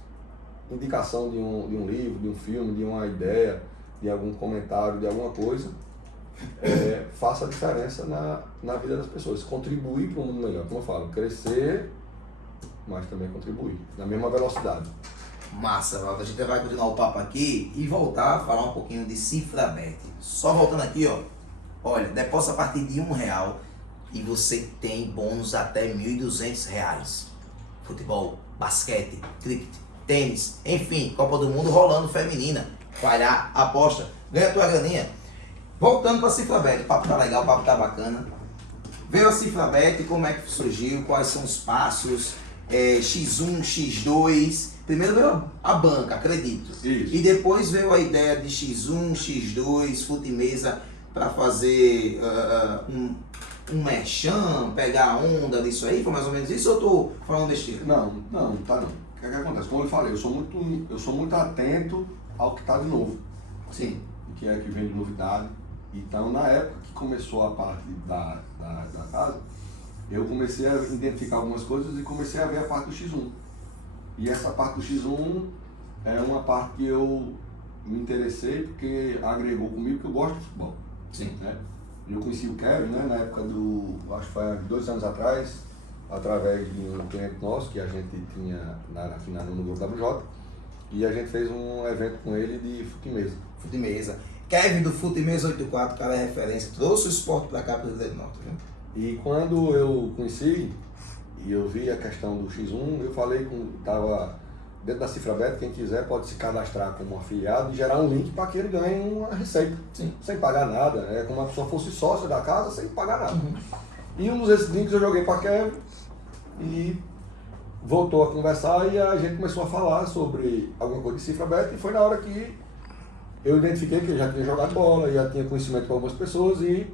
indicação de um livro, de um filme, de uma ideia, de algum comentário, de alguma coisa, faça a diferença na vida das pessoas, contribuir para um mundo melhor, como eu falo, crescer, mas também contribuir, na mesma velocidade. Massa, Walter. A gente vai continuar o papo aqui e voltar a falar um pouquinho de Cifrabet. Só voltando aqui, ó. Olha, depósito a partir de R$1 e você tem bônus até R$1.200. Futebol, basquete, cricket, tênis, enfim, Copa do Mundo rolando feminina. Vai lá, aposta, ganha tua graninha. Voltando para a Cifrabet, o papo tá legal, o papo tá bacana. Veio a Cifrabet, como é que surgiu, quais são os passos, X1, X2. Primeiro veio a banca, acredito. Isso. E depois veio a ideia de X1, X2, Futimesa para fazer um merchan, pegar a onda disso aí, foi mais ou menos isso ou eu tô falando besteira? Não, tá não. O que acontece? Como eu falei, eu sou muito atento ao que está de novo. Sim. O que é que vem de novidade. Então, na época que começou a parte da casa, eu comecei a identificar algumas coisas e comecei a ver a parte do X1. E essa parte do X1 é uma parte que eu me interessei porque agregou comigo, porque eu gosto de futebol. Sim. Né? Eu conheci o Kevin, né, na época acho que foi há 2 anos atrás, através de um cliente nosso que a gente tinha na final no Grupo WJ, e a gente fez um evento com ele de Futimesa. Futimesa. Kevin do Futimesa 84, cara é referência, trouxe o esporte para cá para o Rio Grande do Norte, viu? E quando eu conheci e eu vi a questão do X1, eu falei estava dentro da Cifrabet, quem quiser pode se cadastrar como afiliado e gerar um link para que ele ganhe uma receita. Sim. Sem pagar nada, é como se a pessoa fosse sócio da casa sem pagar nada. Uhum. E um desses links eu joguei para Kevin e voltou a conversar e a gente começou a falar sobre alguma coisa de Cifrabet e foi na hora que eu identifiquei que ele já tinha jogado bola, já tinha conhecimento com algumas pessoas e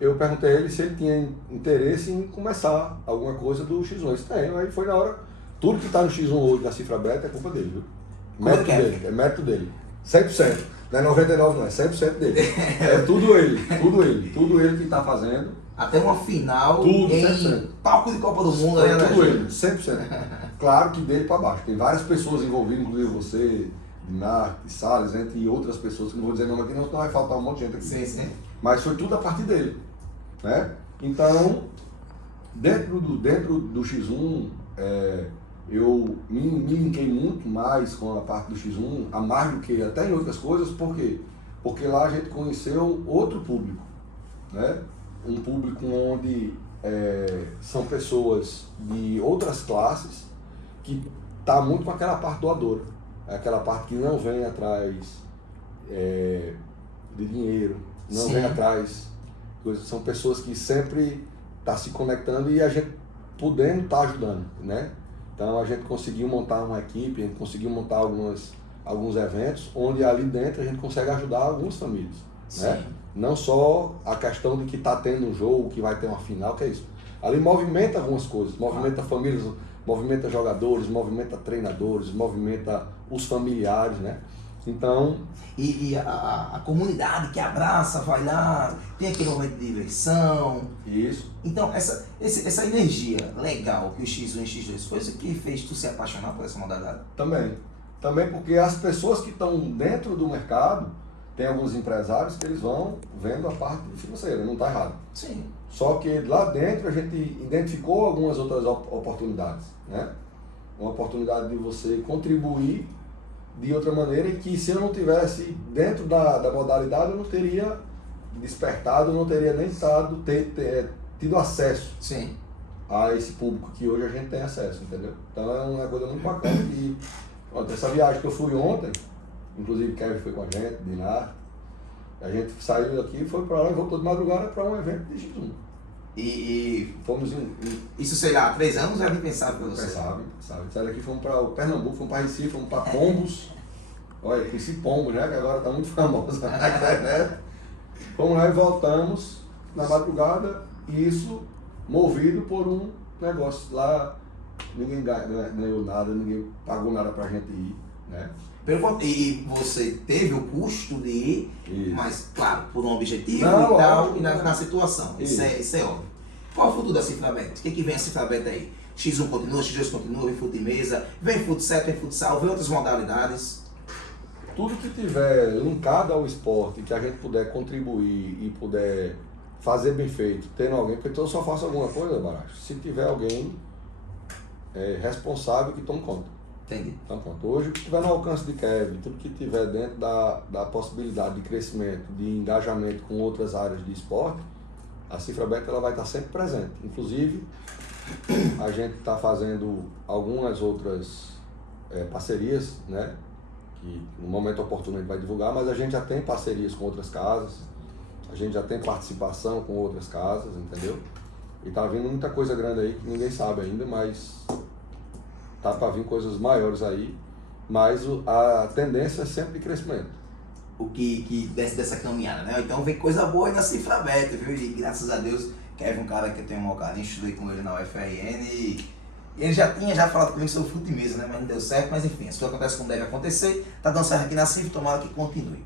eu perguntei a ele se ele tinha interesse em começar alguma coisa do X1. Isso tem, aí foi na hora. Tudo que está no X1 hoje na Cifrabet é culpa dele, viu? Mérito dele, é mérito dele. 100%. Não é 99% não, é 100% dele. É tudo ele que está fazendo. Até uma final Tudo, em 100%. palco de Copa do Mundo, É né? tudo ele, 100%. Claro que dele para baixo. Tem várias pessoas envolvidas, inclusive você, Dinarte, Salles, entre outras pessoas, que não vou dizer nome aqui, não vai faltar um monte de gente aqui. Sim, sim. Mas foi tudo a partir dele. Né? Então, dentro do X1, eu me linkei muito mais com a parte do X1, a mais do que até em outras coisas, por quê? Porque lá a gente conheceu outro público, né? Um público onde são pessoas de outras classes que está muito com aquela parte doadora, aquela parte que não vem atrás de dinheiro, não Sim. vem atrás, são pessoas que sempre estão se conectando e a gente podendo estar ajudando, né? Então a gente conseguiu montar uma equipe, a gente conseguiu montar alguns eventos onde ali dentro a gente consegue ajudar algumas famílias, né? Não só a questão de que está tendo um jogo, que vai ter uma final, que é isso. Ali movimenta algumas coisas, movimenta famílias, movimenta jogadores, movimenta treinadores, movimenta os familiares, né? Então... E a comunidade que abraça, vai lá, tem aquele momento de diversão. Isso. Então, essa energia legal que o X1 e o X2 foi isso que fez tu se apaixonar por essa modalidade? Também porque as pessoas que estão dentro do mercado, tem alguns empresários que eles vão vendo a parte financeira, não está errado. Sim. Só que lá dentro a gente identificou algumas outras oportunidades, né? Uma oportunidade de você contribuir de outra maneira e que se eu não tivesse dentro da modalidade eu não teria despertado, eu não teria nem tido acesso Sim. a esse público que hoje a gente tem acesso, entendeu? Então é uma coisa muito bacana e essa viagem que eu fui ontem, inclusive Kevin foi com a gente, Dinar, a gente saiu daqui, foi para lá e voltou de madrugada para um evento de X1. E fomos isso, sei lá, há 3 anos era impensável para você? Sabe. Saímos daqui, fomos para o Pernambuco, fomos para Recife, fomos para Pombos. Olha, conheci Pombos, né? Que agora está muito famosa na internet. Fomos lá e voltamos na madrugada, e isso movido por um negócio lá. Ninguém ganhou nada, ninguém pagou nada para a gente ir. né? E você teve o custo de ir, Isso. mas, claro, por um objetivo Não, e tal, óbvio, e na situação. Isso é óbvio. Qual é o futuro da Cifrabet? O que vem a Cifrabet aí? X1 continua, X2 continua, vem fute mesa, vem fute 7, vem futsal, vem outras modalidades. Tudo que tiver linkado ao esporte, que a gente puder contribuir e puder fazer bem feito, tendo alguém, porque então eu só faço alguma coisa, Baracho, se tiver alguém responsável que tome conta. Entendi. Então, pronto. Hoje, o que tiver no alcance de Kevin, tudo que tiver dentro da possibilidade de crescimento, de engajamento com outras áreas de esporte, a Cifrabet ela vai estar sempre presente. Inclusive, a gente está fazendo algumas outras parcerias, né? Que no momento oportuno a gente vai divulgar, mas a gente já tem parcerias com outras casas, a gente já tem participação com outras casas, entendeu? E tá vindo muita coisa grande aí que ninguém sabe ainda, mas tá para vir coisas maiores aí, mas a tendência é sempre de crescimento. O que desce dessa caminhada, né? Então vem coisa boa aí na Cifrabet, viu? E graças a Deus, Kevin é um cara que eu tenho um maior carinho, estudei com ele na UFRN e ele já tinha falado comigo sobre fute mesa, né? Mas não deu certo, mas enfim, isso acontece como deve acontecer, tá dando certo aqui na Cif, tomara que continue.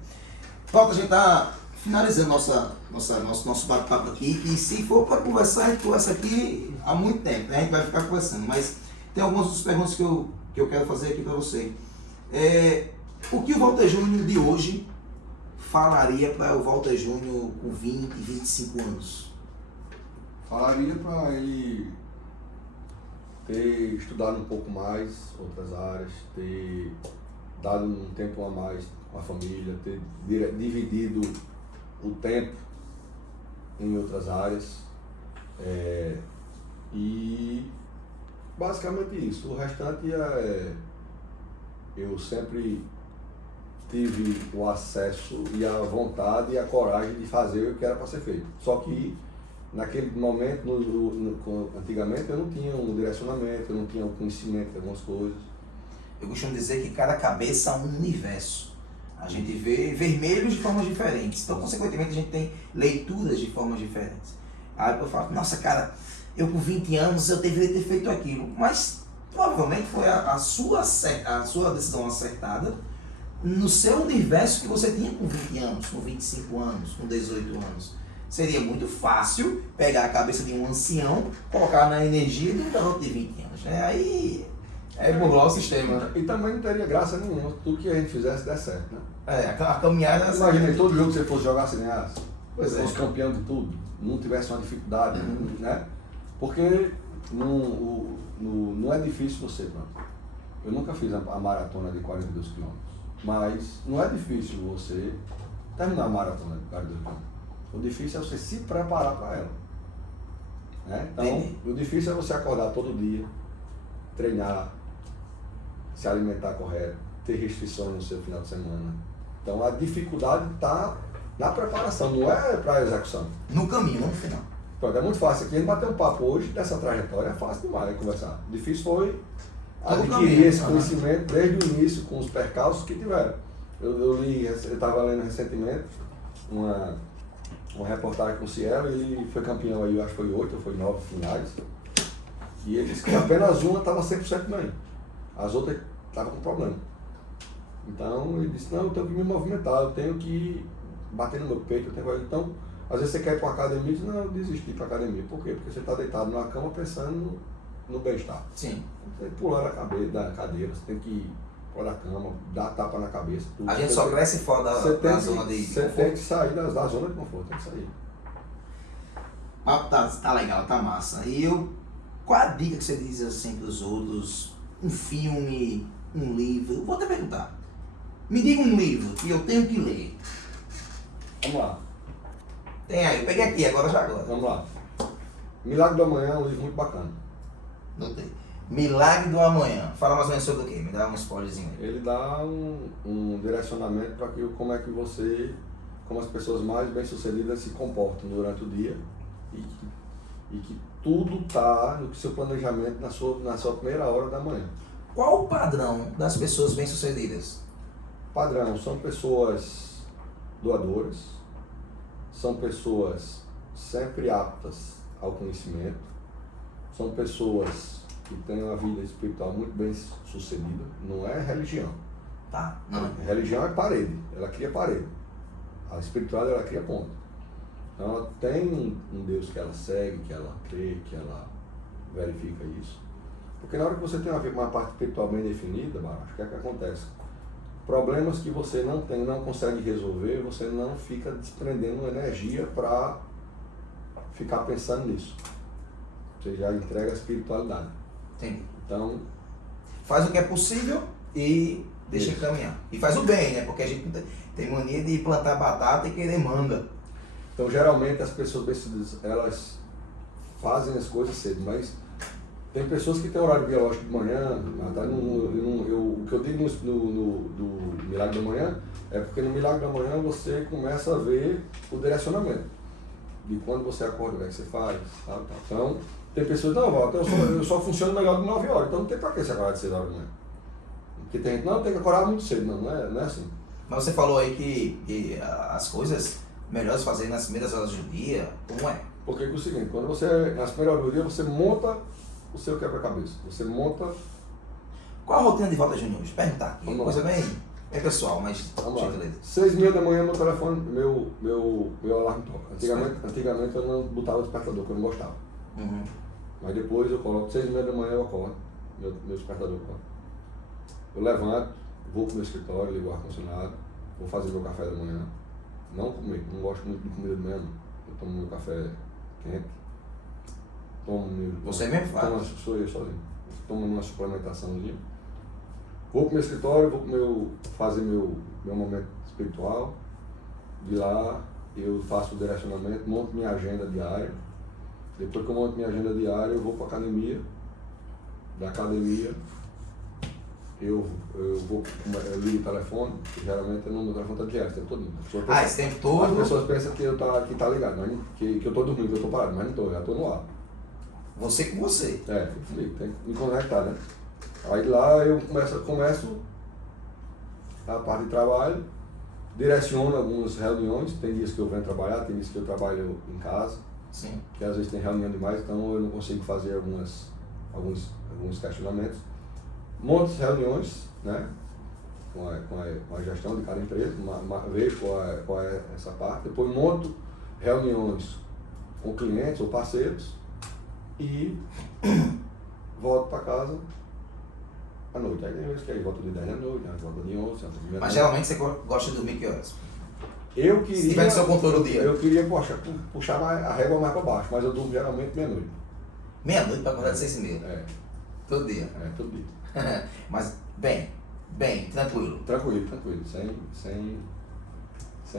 Pronto, a gente tá finalizando nosso bate-papo aqui, e se for para conversar, a gente conversa aqui há muito tempo, né? A gente vai ficar conversando, mas tem algumas outras perguntas que eu quero fazer aqui para você. O que o Walter Júnior de hoje falaria para o Walter Júnior com 20, 25 anos? Falaria para ele ter estudado um pouco mais outras áreas, ter dado um tempo a mais com a família, ter dividido o tempo em outras áreas, e basicamente isso. O restante eu sempre tive o acesso e a vontade e a coragem de fazer o que era para ser feito. Só que naquele momento, antigamente, eu não tinha um direcionamento, eu não tinha um conhecimento de algumas coisas. Eu costumo dizer que cada cabeça é um universo. A gente vê vermelhos de formas diferentes. Então, consequentemente, a gente tem leituras de formas diferentes. Aí eu falo, nossa, cara, eu com 20 anos eu deveria ter feito aquilo. Mas provavelmente foi a sua decisão acertada no seu universo que você tinha com 20 anos, com 25 anos, com 18 anos. Seria muito fácil pegar a cabeça de um ancião, colocar na energia de um garoto de 20 anos. Né? Aí burlar o sistema. E também não teria graça nenhuma tudo que a gente fizesse der certo, né? A caminhada... Imagina, todo jogo que você fosse jogar, você ganhasse. Pois é. Fosse campeão de tudo, não tivesse uma dificuldade, né? Porque não é difícil você, pronto. Eu nunca fiz a maratona de 42 km, mas não é difícil você terminar a maratona de 42 km. O difícil é você se preparar para ela. Né? Então, o difícil é você acordar todo dia, treinar, se alimentar correto, ter restrições no seu final de semana. Então, a dificuldade está na preparação, não é para a execução. No caminho, não no final. Pronto, é muito fácil. Aqui a gente bater um papo hoje dessa trajetória, é fácil demais conversar. O difícil foi adquirir esse conhecimento desde o início, com os percalços que tiveram. Eu estava lendo recentemente uma reportagem com o Cielo, ele foi campeão aí, acho que foi 8 ou foi 9 finais. E ele disse que apenas uma estava 100% bem. As outras estavam com problema. Então ele disse, não, eu tenho que me movimentar, eu tenho que bater no meu peito, Então, às vezes você quer ir para uma academia e diz, não, eu desisti de ir para a academia. Por quê? Porque você está deitado numa cama pensando no bem-estar. Sim. Você tem que pular da cadeira, você tem que ir fora da cama, dar tapa na cabeça. Tudo. A gente só cresce fora da zona de conforto. Você tem que sair da zona de conforto, tem que sair. O papo tá legal, tá massa. E qual a dica que você diz assim para os outros? Um filme, um livro? Vou até perguntar. Me diga um livro que eu tenho que ler. Vamos lá. Tem aí, eu peguei aqui, agora. Vamos lá. Milagre do Amanhã é um livro muito bacana. Notei. Milagre do Amanhã. Fala mais ou menos sobre o quê? Me dá um spoilerzinho aí. Ele dá um direcionamento para como é que como as pessoas mais bem-sucedidas se comportam durante o dia e que tudo está no seu planejamento na sua primeira hora da manhã. Qual o padrão das pessoas bem-sucedidas? Padrão, são pessoas doadoras, são pessoas sempre aptas ao conhecimento, são pessoas que têm uma vida espiritual muito bem sucedida, não é religião, Tá. Não. A religião é parede, ela cria parede. A espiritualidade, ela cria ponto. Então ela tem um Deus que ela segue, que ela crê, que ela verifica isso. Porque na hora que você tem uma parte espiritual bem definida, Baracho, o que é que acontece? Problemas que você não tem, não consegue resolver, você não fica desprendendo energia para ficar pensando nisso. Você já entrega a espiritualidade. Entendi. Então, Faz o que é possível e deixa Isso. caminhar. E faz o bem, né? Porque a gente tem mania de plantar batata e querer manga. então geralmente as pessoas elas fazem as coisas cedo, mas tem pessoas que têm horário biológico de manhã, tá? O que eu digo do milagre da manhã é porque no milagre da manhã você começa a ver o direcionamento de quando você acorda, o que é que você faz, sabe? Então, tem pessoas que não, Walter, eu só funciono melhor de 9 horas, então não tem pra que você acordar de 6 horas da manhã. Porque tem gente, não, tem que acordar muito cedo, não é assim. Mas você falou aí que as coisas melhores fazer nas primeiras horas do dia, como é? Porque é o seguinte, quando você, nas primeiras horas do dia, você monta o seu quebra-cabeça, você monta... Qual a rotina de volta, Júnior? Deixa eu perguntar aqui. Vamos Coisa bem pessoal, mas Vamos lá. gentileza. 6h30 da manhã meu telefone, meu alarme toca. Antigamente eu não botava despertador, porque eu não gostava. Uhum. Mas depois eu coloco 6h30 da manhã eu acordo, meu despertador acorda. Eu levanto, vou pro meu escritório, ligo o ar-condicionado, vou fazer meu café da manhã. Não comer, não gosto muito de comida de manhã, não. Eu tomo meu café quente, tomo meu... Você mesmo faz? Sou eu sozinho. Tomo uma suplementaçãozinha. Vou pro meu escritório, vou fazer meu momento espiritual. De lá eu faço o direcionamento, monto minha agenda diária. Depois que eu monto minha agenda diária, eu vou para a academia. Da academia, eu ligo o telefone, geralmente eu não meu telefone está diário, esse tempo todo. Esse tempo todo? As pessoas pensam que tá ligado, mas que eu estou dormindo, que eu estou parado, mas não estou, já estou no ar. Você com você. Fico comigo, tem que me conectar, né? Aí lá eu começo a parte de trabalho, direciono algumas reuniões, tem dias que eu venho trabalhar, tem dias que eu trabalho em casa. Sim. Que às vezes tem reunião demais, então eu não consigo fazer alguns questionamentos. Monto as reuniões, né, com a gestão de cada empresa, vejo qual é essa parte. Depois monto reuniões com clientes ou parceiros e volto para casa à noite. Aí tem vezes que aí volta de 10 da noite, aí volta de 11, de meia-noite. Mas geralmente você gosta de dormir que horas? Eu queria, se tiver no seu controle o dia. Eu queria puxar a régua mais para baixo, mas eu durmo geralmente meia-noite. Meia-noite para acordar de 6h30? É. Todo dia? É, todo dia. Mas bem, tranquilo. Tranquilo, sem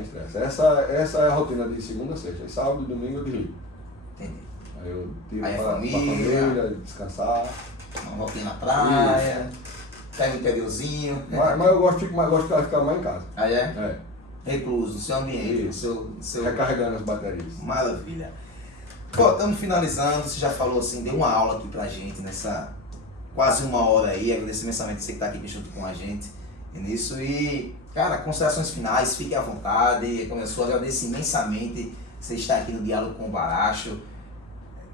estresse. Essa é a rotina de segunda a sexta. Sábado e domingo eu desligo. Entendi. Aí eu tiro Aí a para a família, descansar. Uma rotina na praia, tá no interiorzinho. Mas eu gosto de ficar mais em casa. Aí é? É. Recluso, no seu ambiente, no Isso. seu... Recarregando as baterias. Maravilha. Pô, estamos finalizando, você já falou assim, deu uma aula aqui pra gente nessa quase uma hora aí, agradeço imensamente você que tá aqui junto com a gente nisso e, cara, considerações finais, fique à vontade, começou, agradeço imensamente você estar aqui no Diálogo com o Baracho.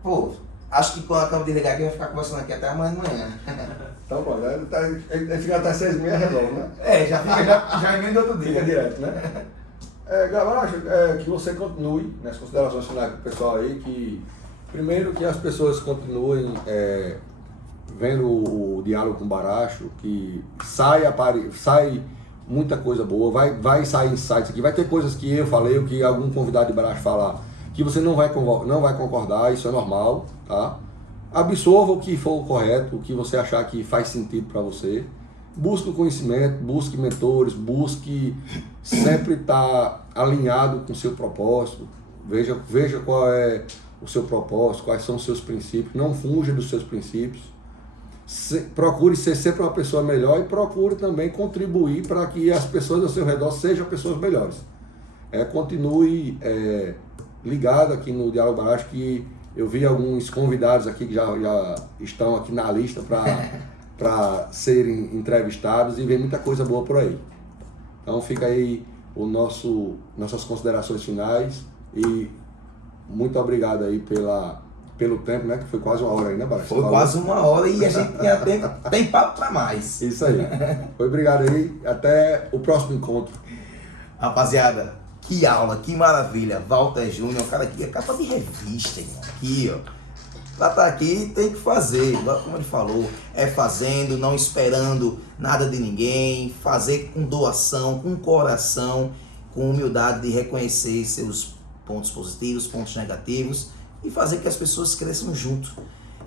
Pô, acho que quando eu acabo de ligar aqui, eu vou ficar conversando aqui até amanhã de manhã. Então, pô, ele fica até 6h30 resolve, né? Já emenda outro dia. Fica direto, né? Baracho, que você continue nas considerações finais com o pessoal aí, que primeiro que as pessoas continuem vendo o Diálogo com o Baracho, que sai muita coisa boa, vai sair insights aqui, vai ter coisas que eu falei, ou que algum convidado de Baracho falar, que você não vai concordar, isso é normal, tá? Absorva o que for correto, o que você achar que faz sentido para você. Busque o conhecimento, busque mentores, busque sempre estar alinhado com o seu propósito. Veja qual é o seu propósito, quais são os seus princípios. Não fuja dos seus princípios. Procure ser sempre uma pessoa melhor e procure também contribuir para que as pessoas ao seu redor sejam pessoas melhores. Continue ligado aqui no Diálogo Baracho, que eu vi alguns convidados aqui que já estão aqui na lista para serem entrevistados e vem muita coisa boa por aí. Então fica aí nossas considerações finais e muito obrigado aí pelo tempo, né? Que foi quase 1 hora aí, né, Baracho? Foi quase 1 hora e a gente tem papo pra mais. Isso aí. Foi, obrigado aí. Até o próximo encontro. Rapaziada, que aula, que maravilha. Walter Júnior, cara aqui é capa de revista, irmão. Aqui, ó. Pra estar aqui tem que fazer, como ele falou, é fazendo, não esperando nada de ninguém, fazer com doação, com coração, com humildade de reconhecer seus pontos positivos, pontos negativos e fazer que as pessoas cresçam junto.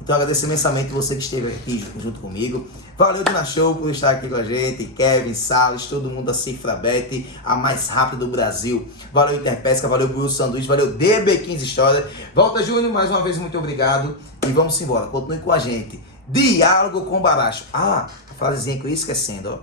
Então agradeço imensamente você que esteve aqui junto comigo. Valeu, Dina Show, por estar aqui com a gente. Kevin, Salles, todo mundo da Cifrabet, a mais rápida do Brasil. Valeu, Interpesca, valeu, Buiu Sanduíche, valeu, DB15 História. Walter Júnior, mais uma vez, muito obrigado. E vamos embora, continue com a gente. Diálogo com Baracho. Ah, a frasezinha que eu ia esquecendo, ó.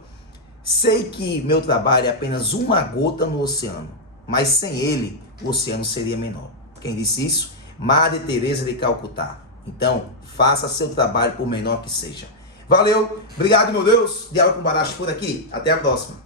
Sei que meu trabalho é apenas uma gota no oceano, mas sem ele, o oceano seria menor. Quem disse isso? Madre Teresa de Calcutá. Então, faça seu trabalho por menor que seja. Valeu, obrigado, meu Deus. Diálogo com Baracho por aqui. Até a próxima.